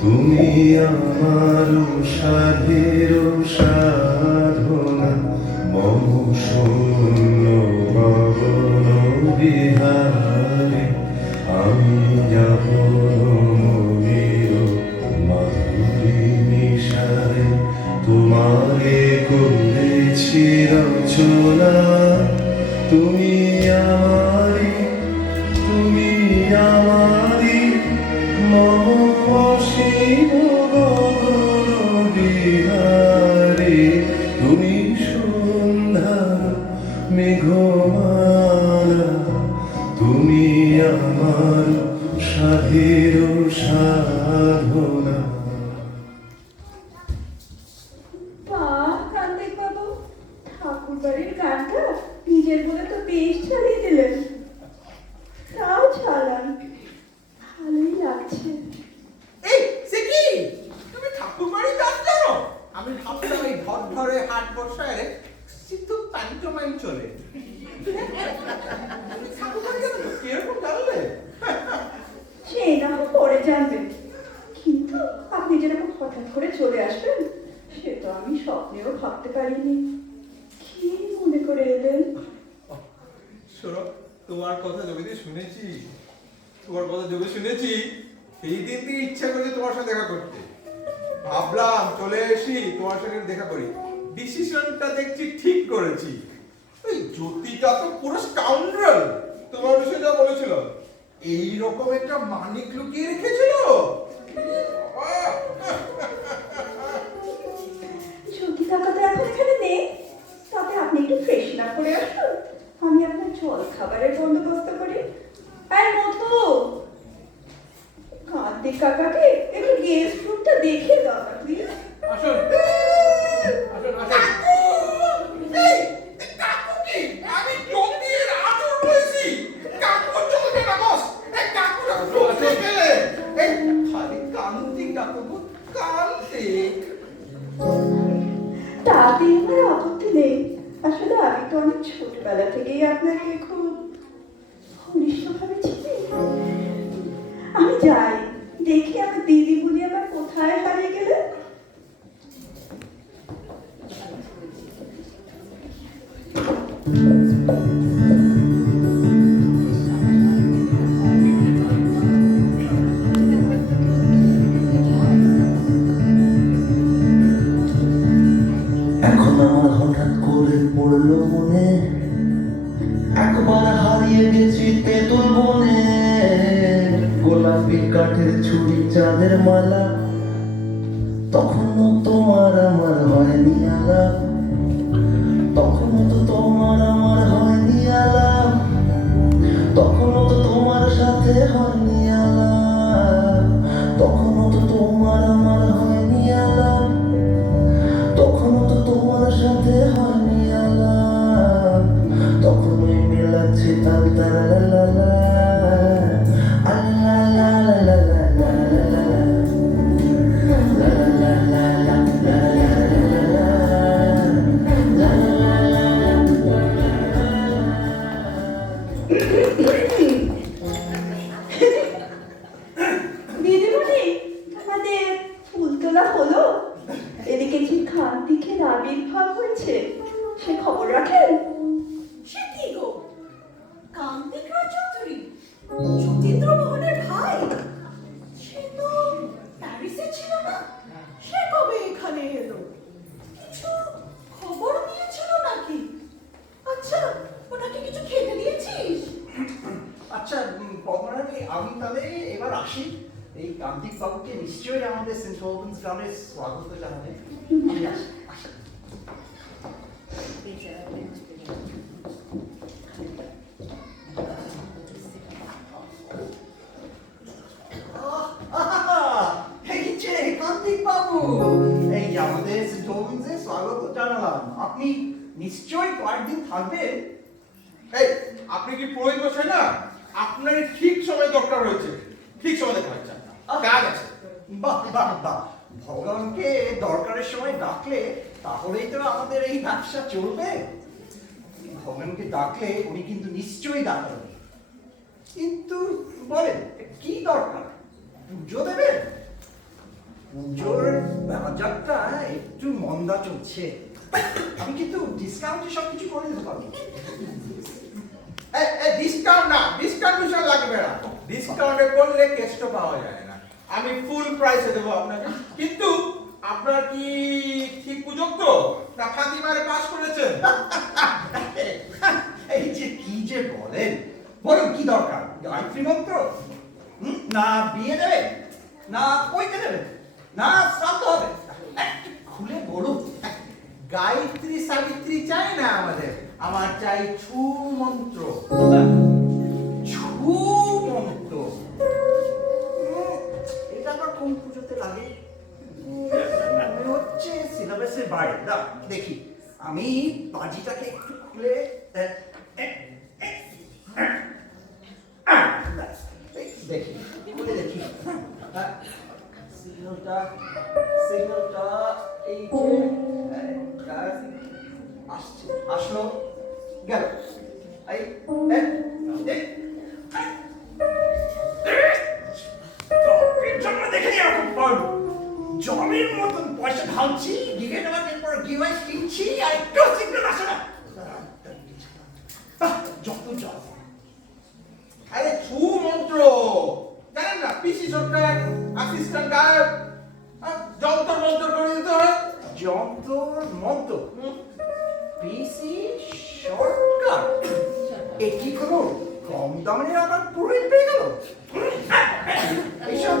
তুমি আমার সাধের সাধনা, মম শূন্য গগন বিহারে আমি যাব মনির মাধুরী নিশারে। তোমারে করেছি রচনা, তুমি আমারি, তুমি আমারি, মম অসীম গগন বিহারে। তুমি সন্ধ্যার মেঘমালা, তুমি আমার সাধের সাধনা। বাহ কার্তিক বাবু, ঠাকুর বাড়ির গানটা নিজের বলে তো বেশ চালিয়ে দিলেন। তাও চালান, ভালোই লাগছে। এই সে কি, তুমি ঠাকুর বাড়ি গান জানো? আমি ভাবলাম এই ঘর ধরে হাট বসায় কিন্তু প্যান্টোমাইম চলে। তুমি ঠাকুর বাড়ি গান কিরকম জানলে? সে না হয় পরে জানবেন, কিন্তু আপনি যেরকম হঠাৎ করে চলে আসবেন সে তো আমি স্বপ্নেও ভাবতে পারিনি। কি মনে করে এলেন? শোনো, তোমার কথা জমিতে শুনেছি, সেই দিন থেকে ইচ্ছা করেছে তোমার সাথে দেখা করতে। ভাবলাম চলে এসি তোমার সাথে দেখা করি। ডিসিশনটা দেখছি ঠিক করেছি। ওই জ্যোতিটা তো পুরো স্কাউন্ডার, তোমার বিষয়ে যা বলেছিল। এইরকম একটা মানিক লুকিয়ে রেখেছিল। জ্যোতি কাকা তো এখন এখানে নেই, তাতে আপনি একটু ফ্রেশন আপ করে আসুন, আমি আপনার জল খাবারের বন্দোবস্ত করি। আর মধু, কার্তিক কাকাকে একটু গেস্ট রুমটা দেখে দাও না প্লিজ। আসুন আসুন আসুন। আমি জ্যোতির আদর করেছি। কাকু চলবে না বস, এই কাকুরা চলতে গেলে এই খালি কান্তিক ডাকবো, কান্তিক। তাতে আমার আপত্তি নেই। আসলে আমি তো অনেক ছোটবেলা থেকেই আপনাকে খুব ঘনিষ্ঠভাবে চিনি। আমি যাই, দেখি আমার দিদি বলি আবার কোথায় হারিয়ে গেলেন। এখন আমার হঠাৎ করে পড়লো মনে, একবার হারিয়ে গেছি তেঁতুল বনে। গোলাপি কাঠের ছুরি চাঁদের মালা, তখনও তোমার আমার হয়নি আলাপ, তখনও তো তোমার আমার হয়নি আলাপ, তখনও তো তোমার সাথে হয়নি আলাপ, তখনও তো তোমার আমার হয়নি আলাপ, তখনও তো তোমার সাথে হয়নি আলাপ, তখনই মেলাচ্ছে তাল তারা লা লা আল্লা লা লা লা লা লা দিদিমণি, আমাদের ফুল তোলা হলো? এদিকে যে কান্তিকের আবির্ভাব হয়েছে, সে খবর রাখেন? সে কি গো, কান্তিক রায় চৌধুরী, যতীন্দ্রমোহনের ভাই? সে তো প্যারিসে ছিল না, সে কবে এখানে এলো? কিছু খবর নিয়েছিল নাকি? আচ্ছা, ওনাকে কিছু খেতে দিয়েছিস? আচ্ছা পদ্মরানী, আমি তাহলে এবার আসি। এই কান্তিক বাবুকে নিশ্চয়ই আমাদের সেন্ট অলবান্স গ্রামে স্বাগত জানাবে। আমি আসি। এই যে কান্তিক বাবু, এই যে আমাদের সেন্ট অলবান্সে স্বাগত জানালাম। আপনি নিশ্চয়ই কয়েকদিন থাকবেন। এই, আপনি কি পুরোহিত মশাই না? আপনার ঠিক সময় দরকার হয়েছে, ঠিক সময় দেখা হচ্ছে। কাজ আছে। বাহ বাহ বাহ, ভগবানকে দরকারের সময় ডাকলে তাহলেই তো আমাদের এই ব্যবসা চলবে। ভগবানকে ডাকলে উনি কিন্তু নিশ্চয়ই ডাকবেন। কিন্তু বলেন কি দরকার? পুজো দেবেন? পুজোর বাজারটা একটু মন্দা চলছে। আমি কিন্তু ডিসকাউন্টে সব কিছু করে দিতে পারবো। ডিসকাউন্ট না, ডিসকাউন্ট বিষয় লাগবে না। ডিসকাউন্টে করলে কেষ্ট পাওয়া যায় না। আমি ফুল প্রাইসে দেবো আপনাকে। কিন্তু আপনার কি ঠিক পুজোক তো না ফাঁকি মারে পাস করেছেন? এই যে কি যে বলেন, বলুন কি দরকার? গায়ত্রী মন্ত্র, না বিয়ে দেবে, না কইতে দেবে, না শ্রাদ্ধ হবে? একটু খুলে বলুন। গায়ত্রী সাবিত্রী চাই না আমাদের, আমার চাই ছু মন্ত্র। ছু মন্ত্র? এটা আবার কোন পুজোতে লাগে? মনে হচ্ছে সিলেবাসের বাইরে। না দেখি, আমি বাজিটাকে একটু খুলে দেখি, খুলে দেখি। সিগন্যালটা এই যে আসছে, আসলো, গেল। এই জন্য দেখে নি এরকম পারবো। জমির মতন পয়সা ঢালছি, গিগে নেওয়ার পর গিভাইস কিনছি, আর একটু সিগন্যাল আসে না। যত জব। আরে ছু মন্ত্র জানেন না? পিসি সরকার অ্যাসিস্ট্যান্ট গায়ক যন্ত্র মন্ত্র করে দিতে হয়। যন্তর মন্ত্র, পিসি সরকার, এ কি কোনো কম দামের আবার পুরোহিত পেয়ে গেল? এইসব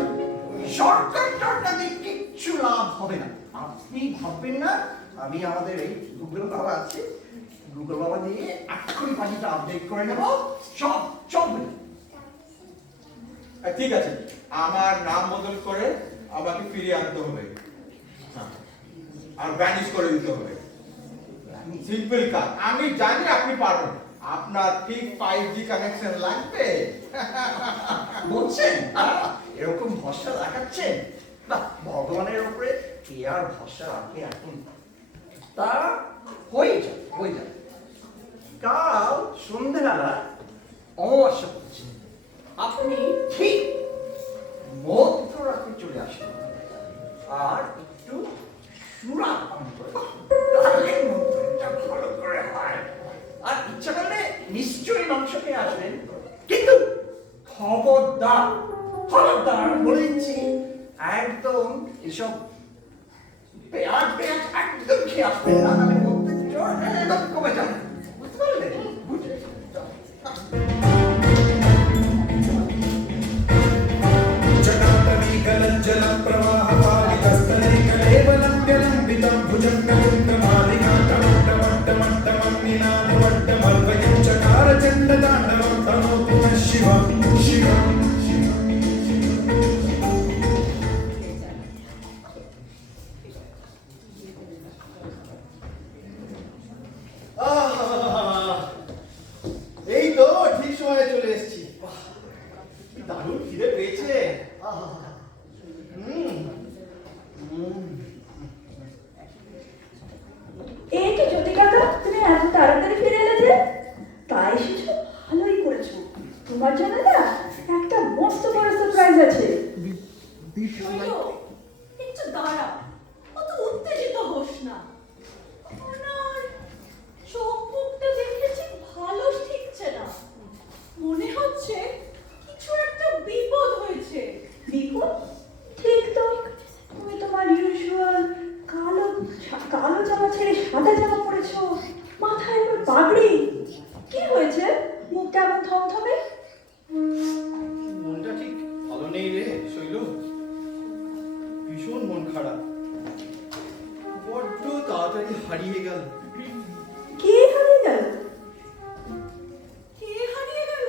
সরকার টরকার দিয়ে কিচ্ছু লাভ হবে না। আপনি ভাববেন না, আমি আমাদের এই গুগল বাবা আছে, গুগল বাবা দিয়ে এক্ষুনি বাজিটা আপডেট করে নেব, সব চলবে। ঠিক আছে, আমার নাম বদল করে আমাকে ফিরিয়ে আনতে হবে। হ্যাঁ, আর ব্যানিশ করে দিতে হবে। সিম্পল কাজ। আমি জানি আপনি পারবেন। আপনার ঠিক 5G কানেকশন লাগবে। বলছেন এরকম ভরসা দেখাচ্ছেন? না, ভগবানের উপরে কে আর ভরসা রাখে এখন? তা হয়ে যায়। কাল সন্ধ্যেবেলা অমাবস্যা করছে, আপনি ঠিক মধ্যরাত্রে চলে আসবেন, আর একটু সুরা পান করে তাহলে মন্ত্রটা ভালো করে হয়। আর ইচ্ছা করলে নিশ্চয়ই মাংস খেয়ে আসবেন, কিন্তু খবরদার বলে দিচ্ছি, একদম এসব পেঁয়াজ একদম বেশি আসবেন না, আমি বলতে একদম কমে যান, বুঝতে পারলে? বুঝলে? এই তো ঠিক সময়ে চলে এসেছি। বাহ, কি দারুণ খিদে পেয়েছে। এই তো জ্যোতি কাকা, তুমি এত তাড়াতাড়ি ফিরে এলে যে? তাই এসেছো, ভালোই করেছো। তোমার জন্য না একটা মস্ত বড় সারপ্রাইজ আছে। একটু দাঁড়া, অত উত্তেজিত হোস না। ওনার চোখ মুখটা দেখেছি ভালো ঠিকছে না, মনে হচ্ছে কিছু একটা বিপদ হয়েছে। বিপদ? ঠিক তো, তুমি তোমার ইউজুয়াল কালো কালো জামা ছেড়ে সাদা জামা পরেছো, মাথায় এবার পাগড়ি। কি হয়েছে? মুখটা এমন থমথমে। মনটা ঠিক ভালো নেই রে শৈল, ভীষণ মন খারাপ। বড্ড তাড়াতাড়ি হারিয়ে গেল। কে হারিয়ে গেল? কে হারিয়ে গেল?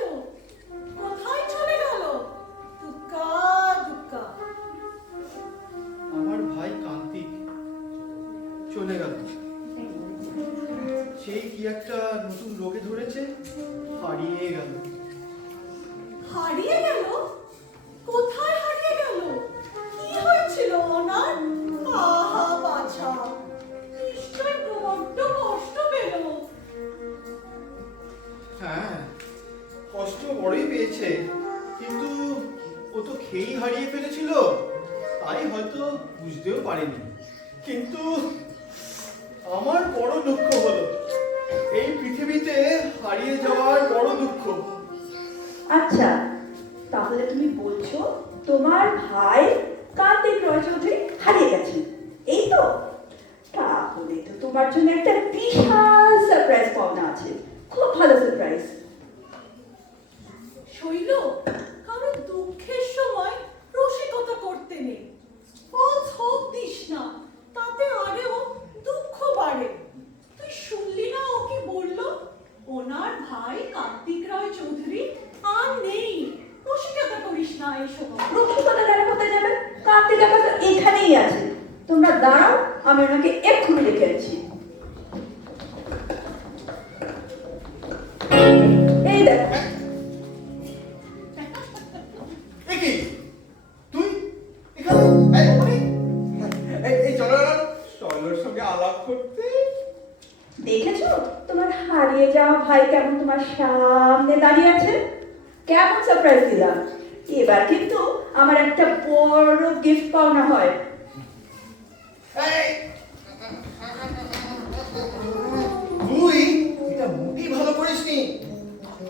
কোথায় চলে গেল? দুক্কা দুক্কা। আমার ভাই কান্তিক চলে গেল। সেই কি একটা নতুন রোগে ধরেছে, হারিয়ে গেল। হারিয়ে গেল? কোথায় হারিয়ে গেল? কি হয়েছিল ওনার? আহা বাছা, নিশ্চয় বড্ড কষ্ট পেল। হ্যাঁ, কষ্ট বড়ই পেয়েছে, কিন্তু ও তো খেয়েই হারিয়ে ফেলেছিল, তাই হয়তো বুঝতেও পারেনি। কিন্তু আমার বড় দুঃখ হলো, এই পৃথিবীতে হারিয়ে যাওয়ার বড় দুঃখ। আচ্ছা, তাহলে তুমি বলছো তোমার ভাই কার্তিক রয় চৌধুরী হারিয়ে গেছে, এই তো? তাহলে তো তোমার জন্য একটা বিশাল সারপ্রাইজ পাওনা আছে, খুব ভালো সারপ্রাইজ। শৈল, কারো দুঃখের সময় রসিকতা করতে নেই। ফলস হোপ দিস না, তাতে আরেও দুঃখ বাড়ে। তুই শুনলি না ও কি বললো? ওনার ভাই কার্তিক রায় চৌধুরী আর নেই। রসিকতা করিস না এই সময়। রক্ষিকতা কেন করতে যাবে? কার্তিক কাকা তো এখানেই আছে, তোমরা দাঁড়াও, আমি ওনাকে এক্ষুনি ডেকে আনছি। এই দেখো। এ কি? তুই এখানে? এই চলো চলোর সঙ্গে আলাপ করতে। দেখেছো তোমার হারিয়ে যাওয়া ভাই কেমন তোমার সামনে দাঁড়িয়ে আছে? কেমন সারপ্রাইজ দিলাম। এবার কিন্তু আমার একটা বড় গিফট পাওনা হয়। তুই এটা মোটেই ভালো করিসনি।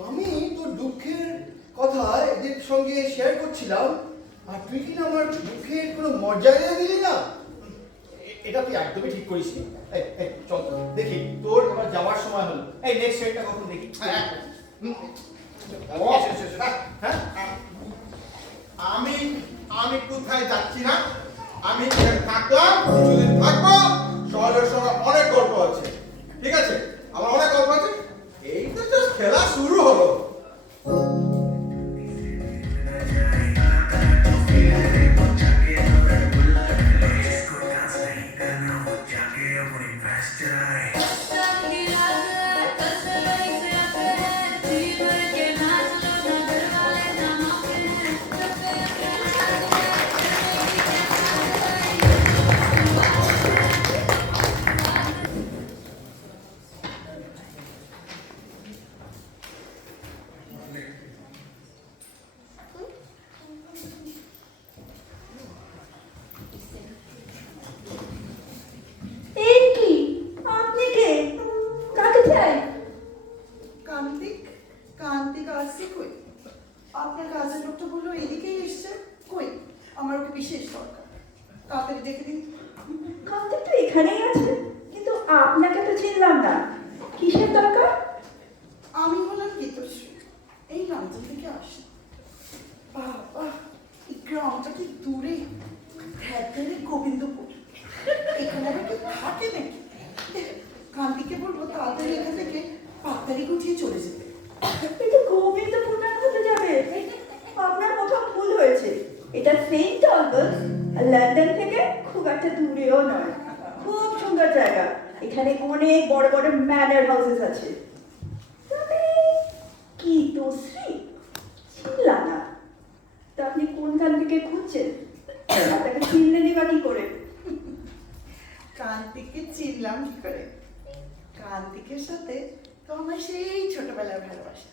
আমি তোর দুঃখের কথা এদের সঙ্গে শেয়ার করছিলাম, আর তুই কিনা আমার দুঃখের কোনো মর্যাদা দিলি না। এটা তুই একদমই ঠিক করিসনি। এই চল দেখি, তোর এবার যাওয়ার সময় হলো। এই নেক্সট ট্রেনটা কখন দেখি? হ্যাঁ, আমি কোথায় যাচ্ছি না, আমি এখানে থাকলাম, কিছুদিন থাকবো। শহরের সঙ্গে অনেক গল্প আছে, ঠিক আছে? আমার অনেক গল্প আছে। এই তো জাস্ট খেলা শুরু হলো। এই কি? আপনি কে? কাকে তাড়াতাড়ি এখান থেকে পাতারি গুছিয়ে চলে যেতে। এটা গোবিন্দপুর হতে যাবে। আপনার কোথাও ভুল হয়েছে। এটা সেন্ট অলবার্টস, আর লন্ডন থেকে খুব একটা দূরেও নয়। খুব সুন্দর জায়গা। এখানে অনেক বড় বড় ম্যানার হাউসেস আছে। তবে কি দোষী ছিলাম না। তা আপনি কোনখান থেকে খুঁজছেন? আপনাকে চিনলেনই বা কি করে? কান্তিকে চিনলাম কি করে? কান্তিকের সাথে তো আমার সেই ছোটবেলার ভালোবাসা,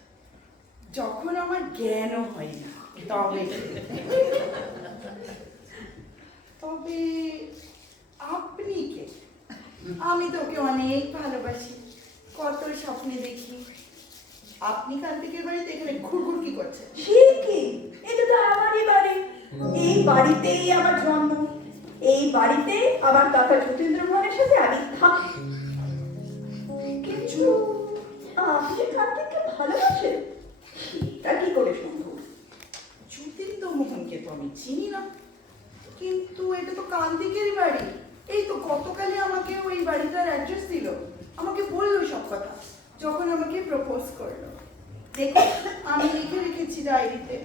যখন আমার জ্ঞানও হয় না। তবে তবে আপনি কে? আমি তো ওকে অনেক ভালোবাসি, কত স্বপ্নে দেখি। আপনি কান্তিকের বাড়িতে এখানে ঘুরঘুর কি করছেন? সে কি? এটা তো আমারই বাড়ি। এই বাড়িতেই আমার জন্ম। এই বাড়িতে আমার কাকা যতীন্দ্রমোহনের সাথে আমি থাকি। কিন্তু আপনি কান্তিককে ভালোবাসেন, সেটা কি করে সম্ভব? যতীন্দ্রমোহনকে তো আমি চিনি না, কিন্তু এটা তো কান্তিকের বাড়ি। এই তো গতকালে আমাকে ওই বাড়িটার অ্যাড্রেস দিল, আমাকে বললো সব কথা যখন আমাকে প্রপোজ করলো। দেখুন, আমি লিখে রেখেছি ডায়েরিতে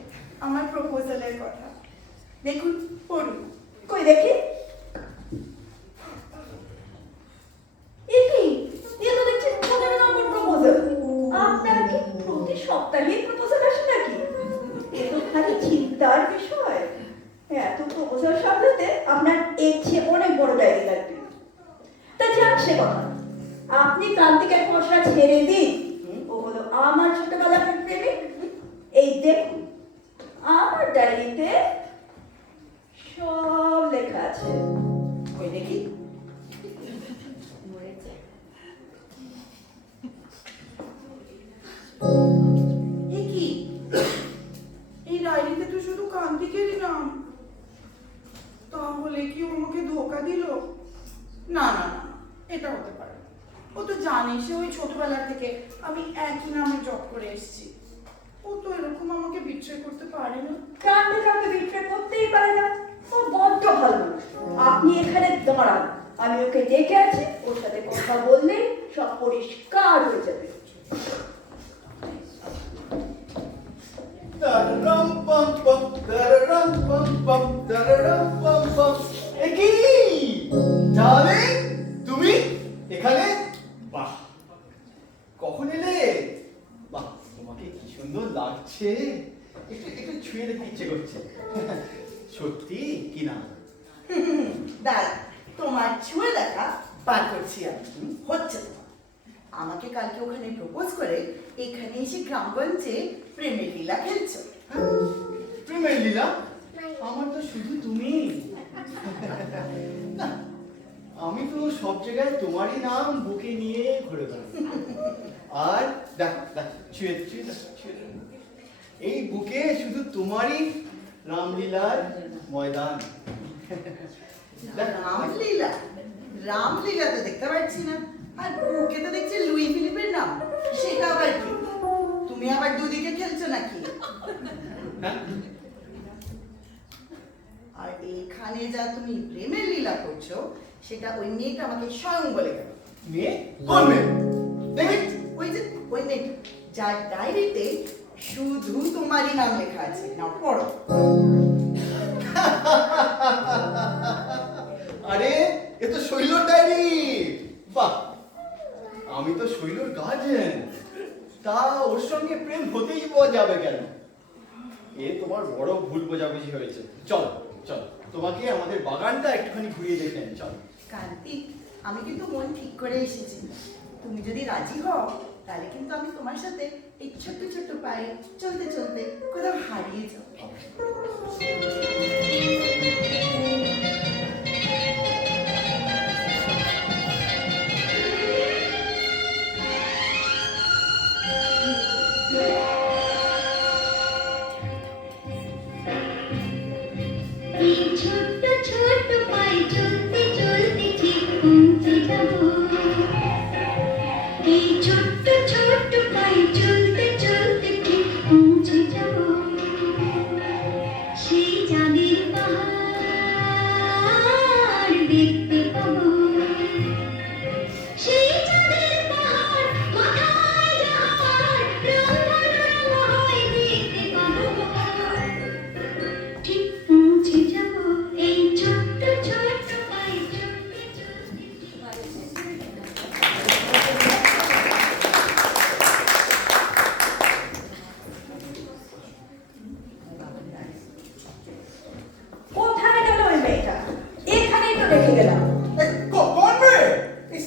আমার প্রপোজালের কথা। দেখুন, পড়ুন। কই দেখি। এ কি? এ তো দেখছি 15 নম্বর প্রপোজাল। আপনার কি প্রতি সপ্তাহে প্রপোজাল আসে নাকি? এ তো খালি চিন্তার বিষয়। এত প্রপোজাল সামলাতে আপনার এর চেয়ে অনেক বড় ডায়েরি লাগবে। তা যাক সে কথা। আপনি কান্তিকের খসড়া ছেড়ে দিন। ও হলো আমার ছোটবেলার প্রেমিক। এই দেখুন, আমার ডায়েরিতে সব লেখা আছে। ওই দেখি। এ কি? এই ডায়েরিতে তো শুধু কান্তিকেরই নাম। তাহলে কি ও আমাকে ধোকা দিল? না না না, এটা হতে পারে না। ও তো জানে সে ওই ছোটবেলা থেকে আমি একই নামে জব করে এসেছি। ও তো এরকম আমাকে বিট্রে করতে পারে না। কান্দে কান্দে বিট্রে করতেই পারে না। ও বড্ড ভালো মানুষ। আপনি এখানে দাঁড়ান, আমি ওকে ডেকে আছি। ওর সাথে কথা বললে সব পরিষ্কার হয়ে যাবে। তারারাম পাম পাম, তারারাম পাম পাম, তারারাম পাম পাম। এ কি? ডার্লিং, তুমি এখানে? বাহ, কখন এলে? বাহ, তোমাকে কি সুন্দর লাগছে। একটু একটু ছুঁয়ে দেখতে ইচ্ছে করছে। সত্যি কি না? দাঁড়া, তোমার ছুঁয়ে দেখা বার করছি আমি। হচ্ছে তো। আমাকে কালকে ওখানে প্রপোজ করে এখানে এসে গ্রামগঞ্জে প্রেমের লীলা খেলছো। প্রেমের লীলা? আমার তো শুধু তুমি। না, আমি তো সব জায়গায় তোমারই নাম বুকে নিয়ে ঘুরে বেড়াই। আর দেখ দেখ, ছুঁয়ে ছুঁয়ে দেখ, ছুঁয়ে দেখ। এই বুকে শুধু তোমারই রামলীলার ময়দান। রামলীলা? রামলীলা তো দেখতে পাচ্ছি না। আর বুকে তো দেখছি লুই ফিলিপের নাম। সেটা আবার কি? তুমি আবার দুদিকে খেলছো নাকি? হ্যাঁ? আর এখানে যা তুমি প্রেমের লীলা করছো, সেটা ওই মেয়েটা আমাকে স্বয়ং বলে গেল। মেয়ে? কোন মেয়ে? দেখি। ওই যে ওই মেয়েটা, যার ডায়েরিতে শুধু তোমারই নাম লেখা আছে। নাও পড়ো। আরে, এ তো শৈলর ডায়েরি। বাহ, আমি তো শৈলর গার্জেন। তা ওর সঙ্গে প্রেম হতেই যাবে কেন? এ তোমার বড় ভুল বোঝাবুঝি হয়েছে। চল চল, তোমাকে আমাদের বাগানটা একটুখানি ঘুরিয়ে দেখেন। চল। কার্তিক, আমি কিন্তু মন ঠিক করে এসেছি। তুমি যদি রাজি হও, তাহলে কিন্তু আমি তোমার সাথে এই ছোট্ট ছোট্ট পায়ে চলতে চলতে কোথাও হারিয়ে যাও। এই ছোট্ট ছোট্ট পায়ে চলতে চলতে ঠিক পৌঁছে যাব। এই ছোট্ট ছোট্ট পায়ে চলতে চলতে ঠিক পৌঁছে যাব। সেই চাঁদের পাহাড়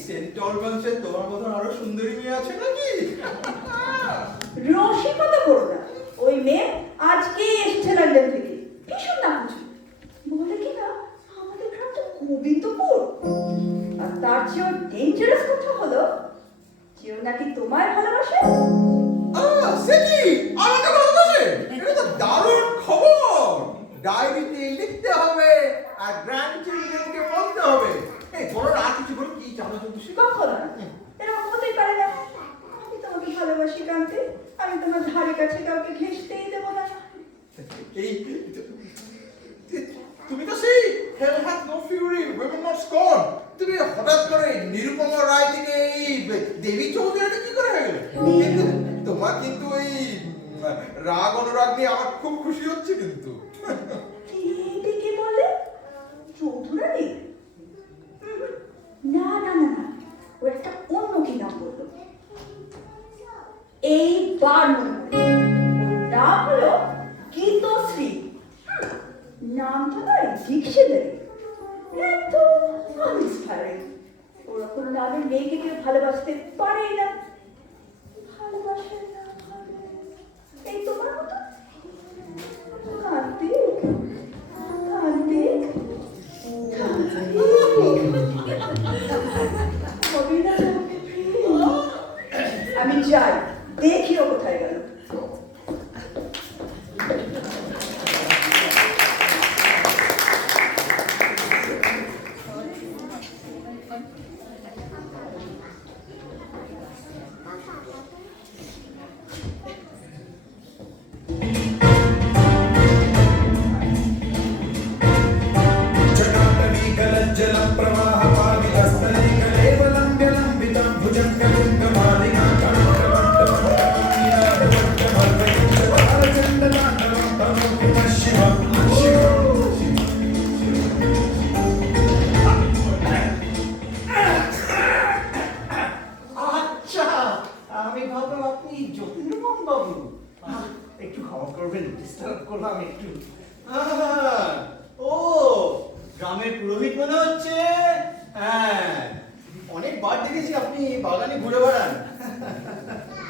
সেন্ট অলবান্সে তোমার মতন আরো সুন্দরী মেয়ে আছে নাকি? রসিকতা করো না, ওই মেয়ে আজকেই এসেছে লন্ডন থেকে, ভীষণ নামছি বলে কি না আমাদের গ্রামটা গোবিন্দপুর। আর তার চেয়েও ডেঞ্জারাস কথা হলো যে ও নাকি তোমায় ভালোবাসে। সে কি আমাকে ভালোবাসে? এটা তো দারুণ খবর। ডায়েরিতে লিখতে হবে আর গ্র্যান্ড চিলড্রেনকে বলতে হবে। এই বলো আর কিছু বলো, কি জানো তুমি? কখনো না, এরকম হতেই পারে না। আমি তোমাকে ভালোবাসি কান্তি, আমি তোমার ধারে কাছে কাউকে ঘেঁষতেই দেবো না। এই তুমি তো সেই hell hath no fury women not scorn। তুমি হঠাৎ করে নিরুপমা রায় থেকে এই দেবী চৌধুরীটা কি করে হয়ে গেলে? কিন্তু তোমার কিন্তু এই রাগ অনুরাগ নিয়ে আমার খুব খুশি হচ্ছে কিন্তু। এটা কি বললে? চৌধুরানী? না না না না, ও একটা অন্য কি নাম বললো। এইবার মনে পড়েছে, ওর নাম হলো গীতশ্রী। নামটা নয় ডিকশনারি, একদম আনইন্সপায়ারিং। ওরকম নামের মেয়েকে কেউ ভালোবাসতে পারেই না। ভালোবাসে না ভাবে এই তোমার মতো কার্তিক, কার্তিক, আমি যাই, দেখি ও কোথায় গেল। আচ্ছা, আমি ভাবলাম আপনি যতীন্দ্রমোহন বাবু। একটু ক্ষমা করবেন, ডিস্টার্ব করলাম একটু। ও গ্রামের পুরোহিত মনে হচ্ছে। হ্যাঁ, অনেকবার দেখেছি আপনি বাগানে ঘুরে বেড়ান।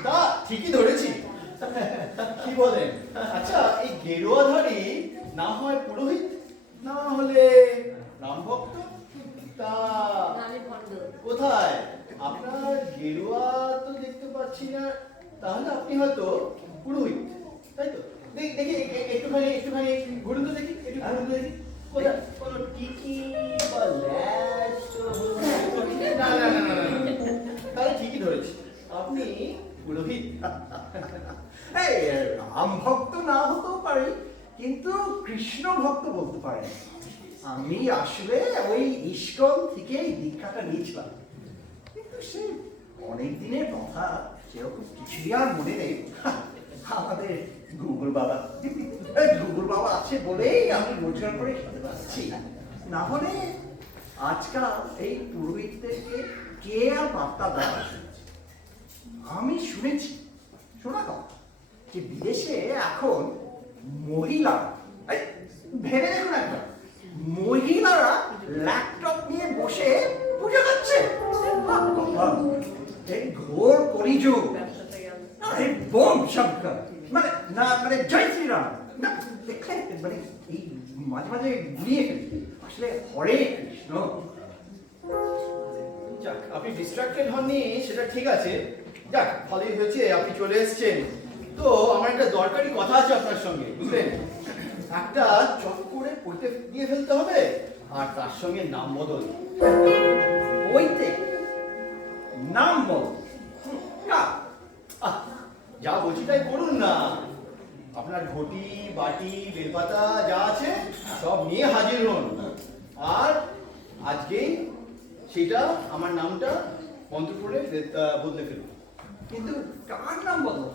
তা ঠিকই ধরেছি। কি বলেন? আচ্ছা, এই গেরুয়াধারী না হয় পুরোহিত, না হলে রামভক্ত। তা কোথায়? আপনার গেরুয়া তো দেখতে পাচ্ছি না, তাহলে আপনি হয়তো পুরোহিত, তাই তো? দেখি একটুখানি একটুখানি ঘুরুন তো দেখি, একটু ঘুরুন তো দেখি। কোথায় কোনো টিকি বা ল্যাচ তো না না না না না, তাহলে ঠিকই ধরেছি, আপনি পুরোহিত। এই রাম ভক্ত না হতেও পারি, কিন্তু কৃষ্ণ ভক্ত বলতে পারেন। আমি আসলে ওই ইস্কন থেকে দীক্ষাটা নিয়েছিলাম, কিন্তু সে অনেক দিনের কথা, সেরকম কিছুই আর মনে নেই। আমাদের গুগল বাবা, গুগল বাবা আছে বলেই আমি রোজগার করে খেতে পারছি, না হলে আজকাল এই পুরোহিতদেরকে কে আর বার্তা দেওয়া শুনছে। আমি শুনেছি, শোনা কথা, যে বিদেশে এখন মহিলা, ভেবে দেখুন একবার, মহিলারা ল্যাপটপ নিয়ে বসে পুজো করছে। এই ঘোর কলিযুগ, এই বোম শঙ্কর, মানে না মানে জয় শ্রীরাম না, দেখলে মানে এই মাঝে মাঝে ঘুরিয়ে ফেলি, আসলে হরে কৃষ্ণ। যাক, আপনি ডিস্ট্রাক্টেড হননি সেটা ঠিক আছে। যাক, ভালোই হয়েছে আপনি চলে এসেছেন। তো আমার একটা দরকারি কথা আছে আপনার সঙ্গে, বুঝলেন? একটা চট করে পড়তে দিয়ে ফেলতে হবে, আর তার সঙ্গে নাম বদল। ওইতে নাম বল, যা বলছি তাই করুন না। আপনার ঘটি বাটি বেলপাতা যা আছে সব নিয়ে হাজির হন, আর আজকেই সেটা আমার নামটা মন্ত্র করে বদলে ফেলুন। কিন্তু কার নাম বদল?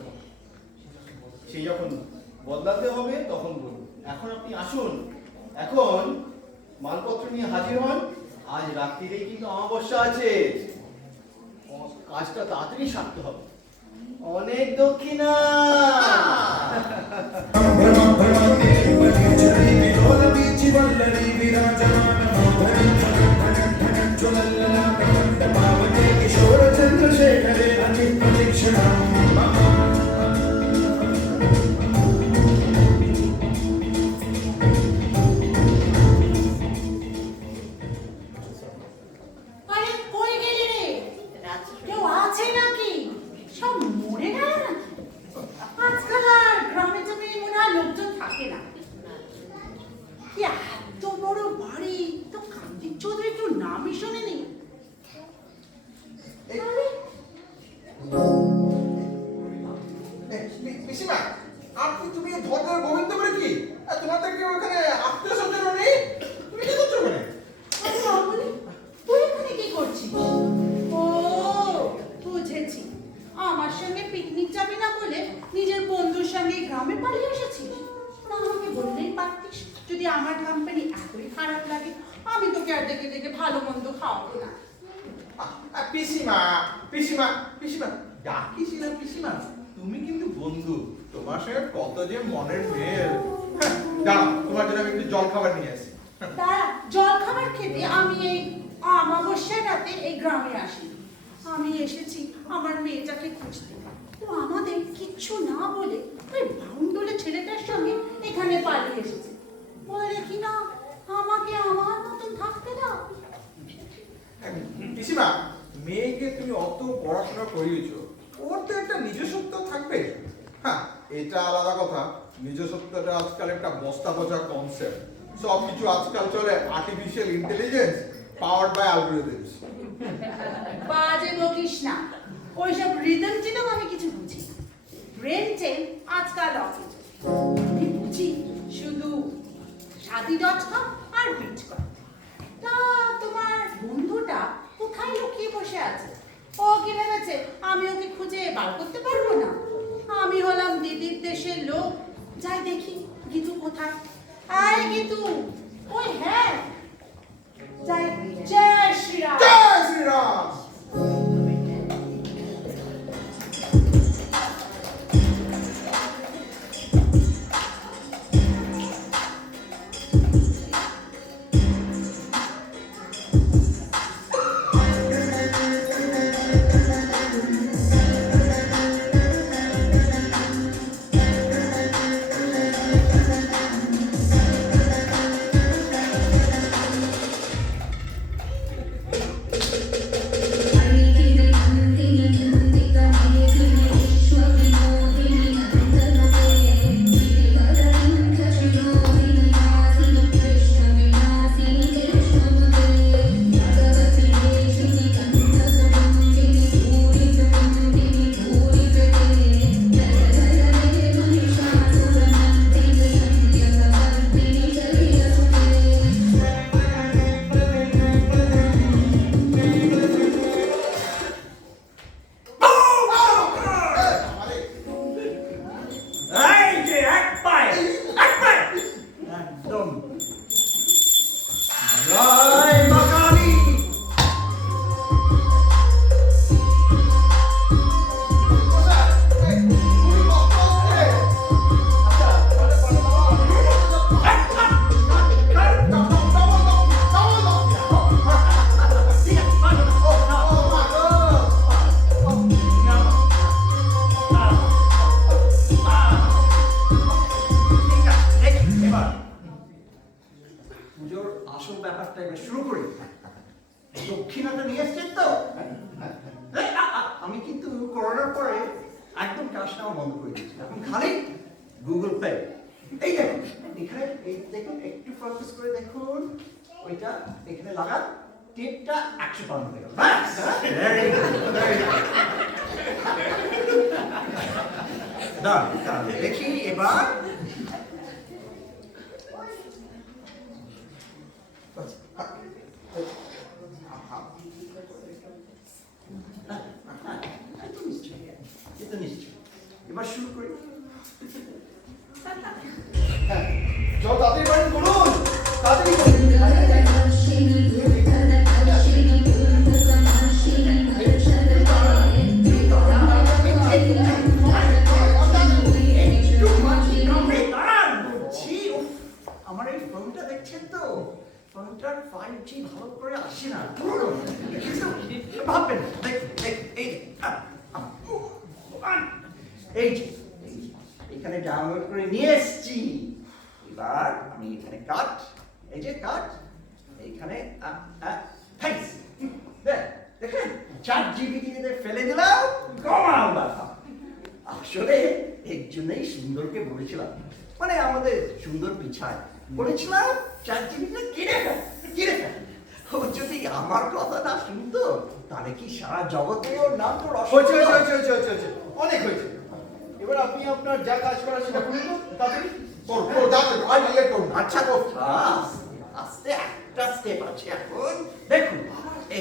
সেই যখন বদলাতে হবে তখন বলুন। এখন আপনি আসুন, এখন মালপত্র নিয়ে হাজির হন। আজ রাত্রিরেই কিন্তু অমাবস্যা আছে, কাজটা তাড়াতাড়ি সারতে হবে। অনেক দক্ষিণা। বিরাজমান পিসিমা পিসিমা পিসিমা ডাকিছিলাম পিসিমা, তুমি কিন্তু বন্ধু, তোমার সঙ্গে কত যে মনের মেল। দাঁড়া, তোমার জন্য আমি একটু জল খাবার নিয়ে আসি। তারা জল খাবার খেতে আমি এই অমাবস্যার রাতে এই গ্রামে আসি। আমি এসেছি আমার মেয়েটাকে খুঁজতে। তো আমাদের কিচ্ছু না বলে ওই বাউন্ডুলে ছেলেটার সঙ্গে এখানে পালিয়ে এসেছে। বলে কি না আমাকে আমার মতন থাকতে দাও। পিসিমা, মেয়েকে তুমি অত পড়াশোনা করিয়েছো, ওর তো একটা নিজস্বত্ব থাকবে। হ্যাঁ, এটা আলাদা কথা, নিজস্বত্বটা আজকাল একটা বস্তা বোঝা কনসেপ্ট। সব কিছু আজকাল চলে artificial intelligence powered by algorithms. বাজে বকিস না, ওইসব রিদম টিদম আমি কিছু বুঝি না। ব্রেন টেন আজকাল অকেজ। আমি বুঝি শুধু শাদি.com আর বিটকয়েন। তা তোমার বন্ধুটা কোথায় লুকিয়ে বসে আছে? ও কি ভেবেছে আমি ওকে খুঁজে বার করতে পারবো না? আমি হলাম দিদির দেশের লোক, যাই দেখি গিতু কোথায়। আয় গিতু, ওই হ্যাঁ, যাই। জয় শ্রীরাম। জয় শ্রীরাম। পুজোর আসল ব্যাপারটা এবার শুরু করি। দক্ষিণাটা নিয়ে এসছেন তো? আমি কিন্তু করোনার পরে একদম ক্যাশ নেওয়া বন্ধ করে দিয়েছি। এখন খালি গুগল পে। এই দেখুন এখানে, এই দেখুন একটু ফোকাস করে দেখুন, ওইটা এখানে লাগান, টিপটা 100 পাউন্ড হয়ে গেল। দাঁড়ান, দেখি এবার। এবার শুরু করি। জল তাড়াতাড়ি পারেন করুন, তাড়াতাড়ি করুন। আমার এই ফোনটা দেখছেন তো, ফোনটার 5G ভালো করে আসে না। ভাববেন এই যে এখানে ডাউনলোড করে নিয়ে এসছি। এবার আমি এখানে কাট, এই যে কাট, এইখানে দেখেন ChatGPT তে ফেলে দিলাম, কমাল ব্যাপার। আসলে এর জন্যই সুন্দরকে বলেছিলাম, মানে আমাদের সুন্দর পিছায় বলেছিলাম ChatGPT কিনে ফেল। ও যদি আমার কথা না শুনতো তাহলে কি সারা জগতে ওর নাম তো হয়েছে, অনেক হয়েছে। এবার আপনি আপনার যা কাজ করার সেটা করুন তো, তাড়াতাড়ি করুন। আচ্ছা, আস্তে একটা স্টেপ আছে। এখন দেখুন,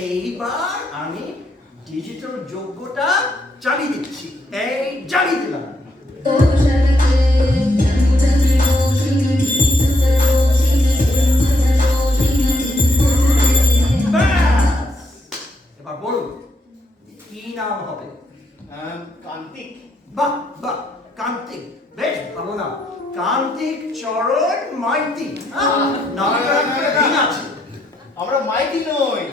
এইবার আমি ডিজিটাল যোগ্যটা চালিয়ে দিচ্ছি। এই চালিয়ে দিলাম। এবার বলুন কি নাম হবে? কান্তিক। বাহ বাহ, কান্তিক, বেশ ভালো নাম। কান্তিক চরণ মাইতি। নামের একটা দিন আছে। আমরা মাইতি নই,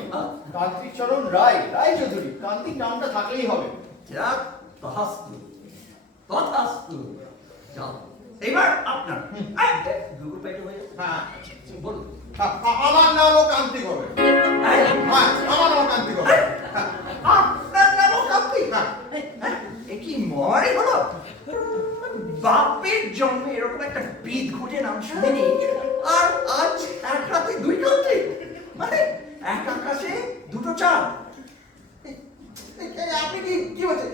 কান্তিক চরণ রায়, রায়চৌধুরী। কান্তিক নামটা থাকলেই হবে। যাক, তথাস্তু তথাস্তু। যাও, এবার আপনার গুগল পেটে হয়ে যাবে। হ্যাঁ, বলুন। আমার নামও কান্তিক হবে। হ্যাঁ, আমার নামও কান্তিক হবে। হ্যাঁ, আপনার নামও কান্তিক? হ্যাঁ। এ কি মনে হলো? বাপের জন্মে এরকম একটা বিদ ঘুটে নাম শুনিনি, আর আজ এক রাতে দুই কান্তিক, মানে এক আকাশে দুটো চাঁদ। আপনি কি বলছেন?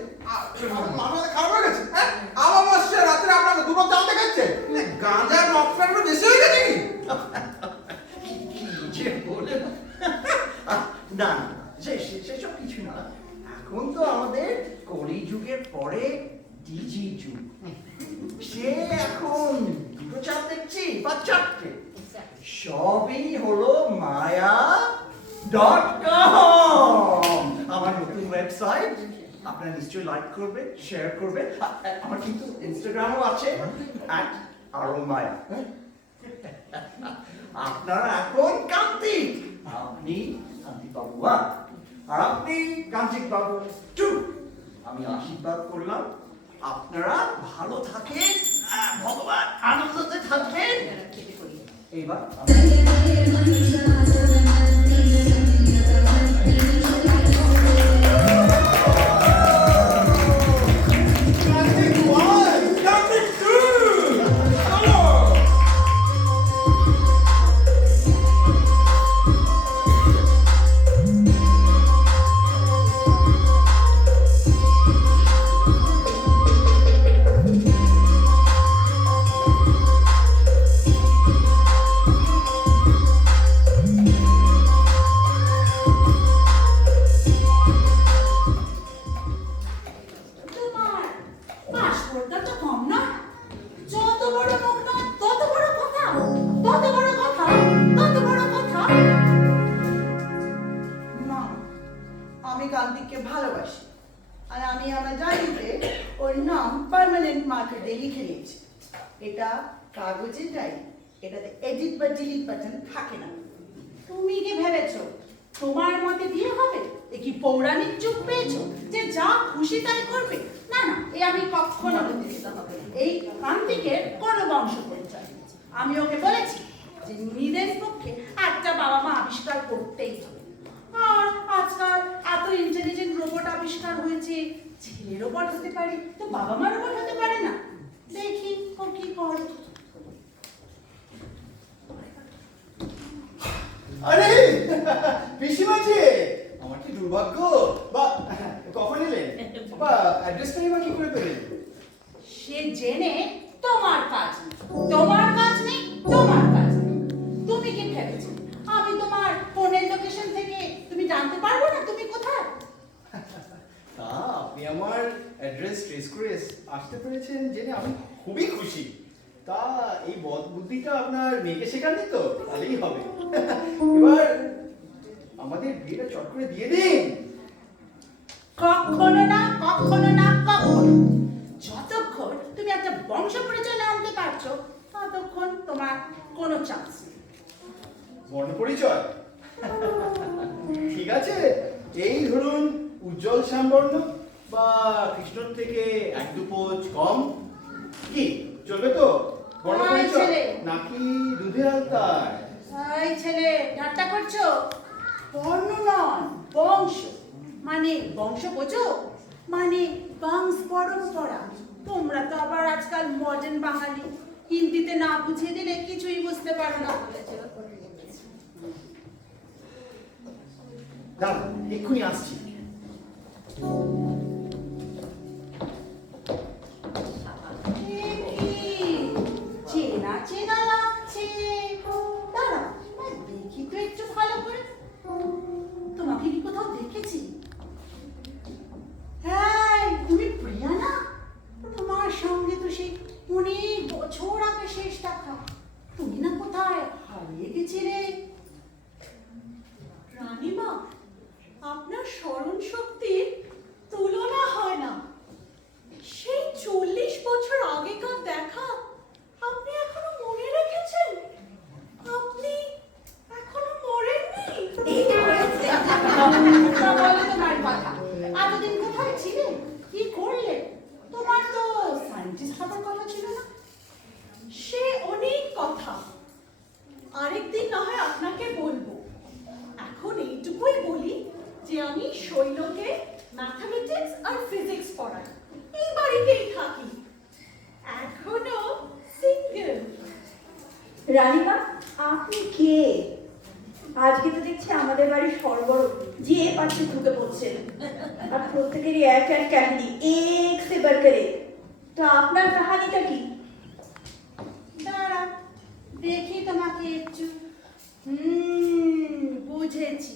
মাথা খারাপ হয়ে গেছে? হ্যাঁ, আমার বসছে রাত্রে আপনাকে দুটো চাল দেখাচ্ছে। গাঁজার মশলা একটু বেশি হয়ে গেছে কি? কি যে বলে না না, সেসব কিছু না। এখন তো আমাদের কলি যুগের পরে ডিজি যুগ। সে এখন দুটো চাপ দেখছি বা চারটে, সবই হলো মায়া.com, আমার নতুন ওয়েবসাইট। আপনারা নিশ্চয়ই লাইক করবেন, শেয়ার করবেন। আমার কিন্তু ইনস্টাগ্রামও আছে, @আরোমায়া। আপনারা এখন কান্তিক, আপনি কান্তিক বাবু 1 আর আপনি কান্তিক বাবু 2। আমি আশীর্বাদ করলাম আপনারা ভালো থাকেন, ভগবান আনন্দতে থাকবেন। এইবার কান্তিক 1, কান্তিক 2, চলো। তোমার পাসপোর্টটা তো কম না? যত বড় মুখ না তত বড় কথা, তত বড় কথা, তত বড় কথা। মা, আমি কান্তিককে ভালোবাসি, আর আমি আমার ডায়েরিতে ওর নাম পার্মানেন্ট মার্কেটে লিখে নিয়েছি। এটা কাগজের ডায়েরি, এটাতে এডিট বা ডিলিট বাটন থাকে না। তুমি কি ভেবেছো তোমার মতে বিয়ে হবে? এ কি পৌরাণিক যুগ পেয়েছো যে যা খুশি তাই করবে? না না, এ আমি কখনো হতে দিতে হবে না। এই কান্তিকের কোনো বংশ পরিচয় নেই। আমি ওকে বলেছি যে নিজের পক্ষে একটা বাবা মা আবিষ্কার করতেই হবে। আর আজকাল এত ইন্টেলিজেন্ট রোবট আবিষ্কার হয়েছে, ছেলে রোবট হতে পারে তো বাবা মা রোবট হতে পারে না? দেখি ও কি করে। আরে পিসিমা যে, আমার কি দুর্ভাগ্য। বা কখন এলেন? বা অ্যাড্রেসটাই বা কি করে পেলেন? সে জেনে তোমার কাজ নেই, তোমার কাজ নেই, তোমার কাজ নেই। তুমি কি ভেবেছো আমি তোমার ফোনের লোকেশন থেকে তুমি জানতে পারবো না তুমি কোথায়? তা আপনি আমার অ্যাড্রেস ট্রেস করে আসতে পেরেছেন জেনে আমি খুবই খুশি। তা এই বদ বুদ্ধিটা আপনার মেয়েকে শেখাননি তো? তাহলেই হবে। এবার আমাদের বিয়েটা চট করে দিয়ে দিন। কখনো না, কখনো না, কখনো। যতক্ষণ তুমি একটা বংশ পরিচয় না আনতে পারছো ততক্ষণ তোমার কোনো চান্স নেই। বর্ণ পরিচয়? ঠিক আছে, এই ধরুন উজ্জ্বল শ্যামবর্ণ বা কৃষ্ণর থেকে 1-2 পোঁচ কম। কি চলবে তো? বর্ণ এই পরিচয় ছেলে। নাকি দুধে আলতায়? এই ছেলে ঠাট্টা করছো? বর্ণ নয়, বংশ। মানে বংশ বোঝো? মানে বংশ পরম্পরা। তোমরা তো আবার আজকাল মডার্ন বাঙালি, হিন্দিতে না বুঝিয়ে দিলে কিছুই বুঝতে পারো না। দাঁড়ান, এক্ষুনি আসছি। এ কি? চেনা চেনা লাগছে। দাঁড়াও, দেখি তো একটু ভালো করে। তোমাকে কি কোথাও দেখেছি? হ্যাঁ, তুমি প্রিয়া না? তোমার সঙ্গে তো সেই অনেক বছর আগে শেষ দেখা। তুমি না কোথায় হারিয়ে গেছিলে? রানীমা, আপনার স্মরণ আর প্রত্যেকেরই এক এক কাহিনী, এক সে बढ़कर एक। তো আপনার কাহিনীটা কি? দাঁড়া, দেখি তোমাকে একটু। বুঝেছি।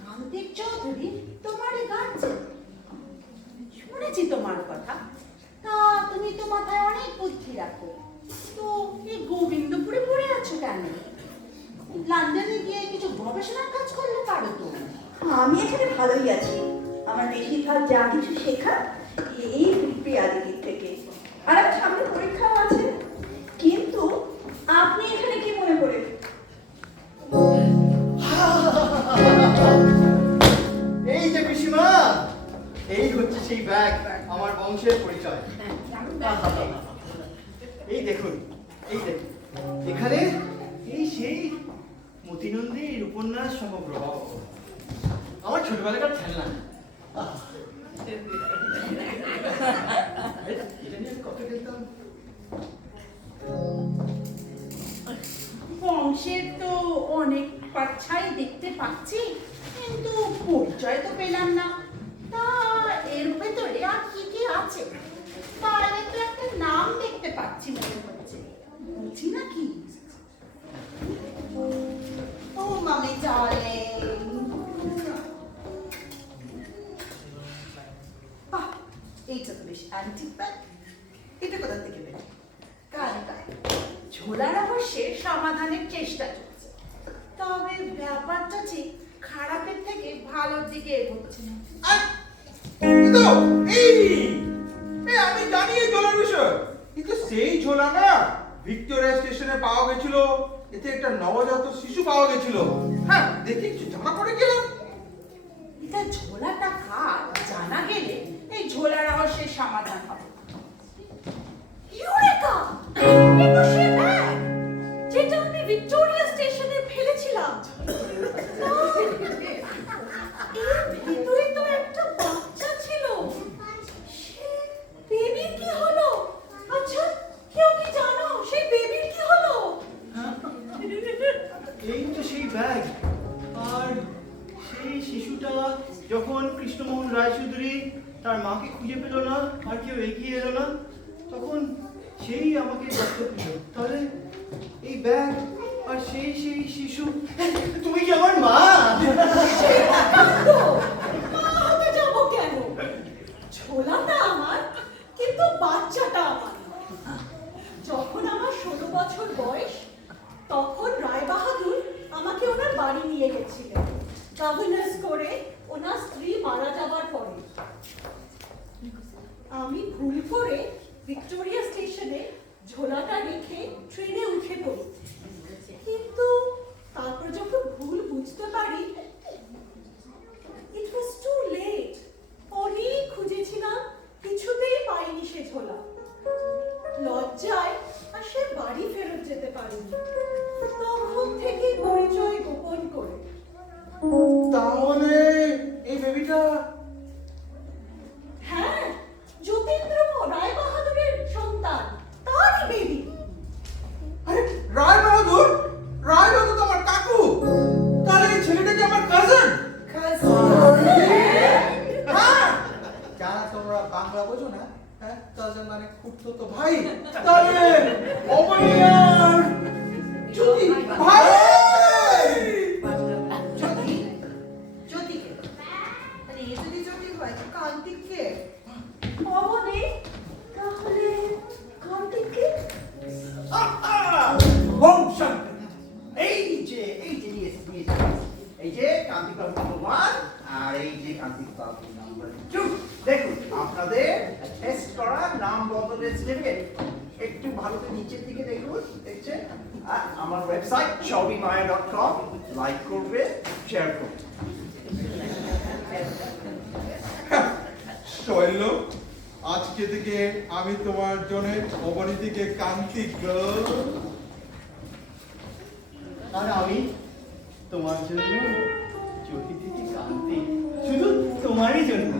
কান্তিক চৌধুরী তোমারই গার্জেন। শুনেছি তোমার কথা। তা তুমি তো মাথায় অনেক বুদ্ধি রাখো। তো এই গোবিন্দপুরে পড়ে আছো কেন? লন্ডনে গিয়ে কিছু গবেষণার কাজ করলে পারো তো। আমি এখানে ভালোই আছি। আমার বেশিরভাগ যা কিছু শেখা এই প্রিয়াদিদির থেকে। আর আমার সামনে পরীক্ষাও আছে। কিন্তু আপনি এখানে কি মনে করে? এই যে পিসিমা, এই হচ্ছে সেই ব্যাগ, আমার বংশের পরিচয়। এই দেখুন, এই দেখুন, এখানে এই সেই মতিনন্দীর উপন্যাস সমগ্র, আমার ছোটবেলাকার খেলনা। এটা নিয়ে কত খেলতাম। বংশের তো অনেক পাচ্ছাই দেখতে পাচ্ছি, কিন্তু পরিচয় তো পেলাম না। তা এর ভেতরে আর কি কি আছে? বাইরে তো একটা নাম দেখতে পাচ্ছি মনে হচ্ছে, বুঝি নাকি? ও মামি ডার্লিং, বাহ, এইটা তো বেশ অ্যান্টিক ব্যাগ। এটা কোথা থেকে পেলে? কালকায় ঝোলা রহস্যের সমাধানের চেষ্টা চলছে, তবে ব্যাপারটা ঠিক খারাপের থেকে ভালোর দিকে এগোচ্ছে না। আমি জানি এই ঝোলার বিষয়। কিন্তু সেই ঝোলা না ভিক্টোরিয়া স্টেশনে পাওয়া গেছিল। এতে একটা নবজাত শিশু পাওয়া গেছিল। হ্যাঁ, দেখি কিছু জামা পড়ে গেলাম। এটা ঝোলাটা কার জানা গেলে এই ঝোলা রহস্যের সমাধান হবে। ইউরেকা! এটা সেই ব্যাগ যেটা আমি ভিক্টোরিয়া স্টেশনে ফেলেছিলাম। এর ভিতরে তো একটা বাচ্চা ছিল। সে বেবির কি হলো? আচ্ছা, কেউ কি জানো সেই বেবির কি হলো? এই তো সেই ব্যাগ। আর সেই শিশুটা যখন কৃষ্ণমোহন রায়চৌধুরী তার মাকে খুঁজে পেল না, আর কেউ এগিয়ে এলো না, তখন সেই আমাকে দত্তক নিল। তাহলে এই ব্যাগ আর সেই সেই শিশু, তুমি কি আমার মা? মা হতে যাবো কেন? ঝোলাটা আমার, কিন্তু বাচ্চাটা আমার। যখন আমার 16 বছর বয়স, তখন রায়বাহাদুর আমাকে ওনার বাড়ি নিয়ে গেছিলেন গভর্নেন্স করে ওনার স্ত্রী মারা যাবার পরে। আমি ভুল করে ভিক্টোরিয়া স্টেশনে ঝোলাটা রেখে ট্রেনে উঠে পড়ি। কিন্তু তারপর যখন ভুল বুঝতে পারি, ইট ওয়াজ টু লেট। অনেক খুঁজেছিলাম, কিছুতেই পাইনি সে ঝোলা। লজ্জায় আর সে বাড়ি ফেরত যেতে পারিনি। তখন থেকেই পরিচয় গোপন করে। তাহলে এই বেবিটা? হ্যাঁ, যতীন্দ্র রায়বাহাদুরের সন্তান, তারই বেবি। আরে রায়বাহাদুর! রায়বাহাদুর তো আমার কাকু। তাহলে এই ছেলেটা কি আমার কাজিন? হ্যাঁ, যারা তোমরা বাংলা বোঝো না, হ্যাঁ, কাজিন মানে খুড়তুতো ভাই। তাহলে অমনিয়ার জ্যোতি ভাই। জ্যোতিকে? আরে এ যদি জ্যোতি হয় তো কান্তিককে? অবনে, তাহলে কান্তিককে? বংশন, এই যে এই যে কান্তিক বাবু নাম্বার 1 আর এই যে কান্তিক বাবু নাম্বার 2। দেখুন আপনাদের টেস্ট করা নাম বদলের সার্টিফিকেট। একটু ভালো করে নিচের দিকে দেখুন, দেখছেন? আর আমার ওয়েবসাইট chowbimaya.com, লাইক করবে, শেয়ার করবে। শৈল, আজকে থেকে আমি তোমার জন্য অবনীতিকে কান্তিক গো। আর আমি তোমার জন্য জ্যোতি থেকে কান্তি, শুধু তোমারই জন্য।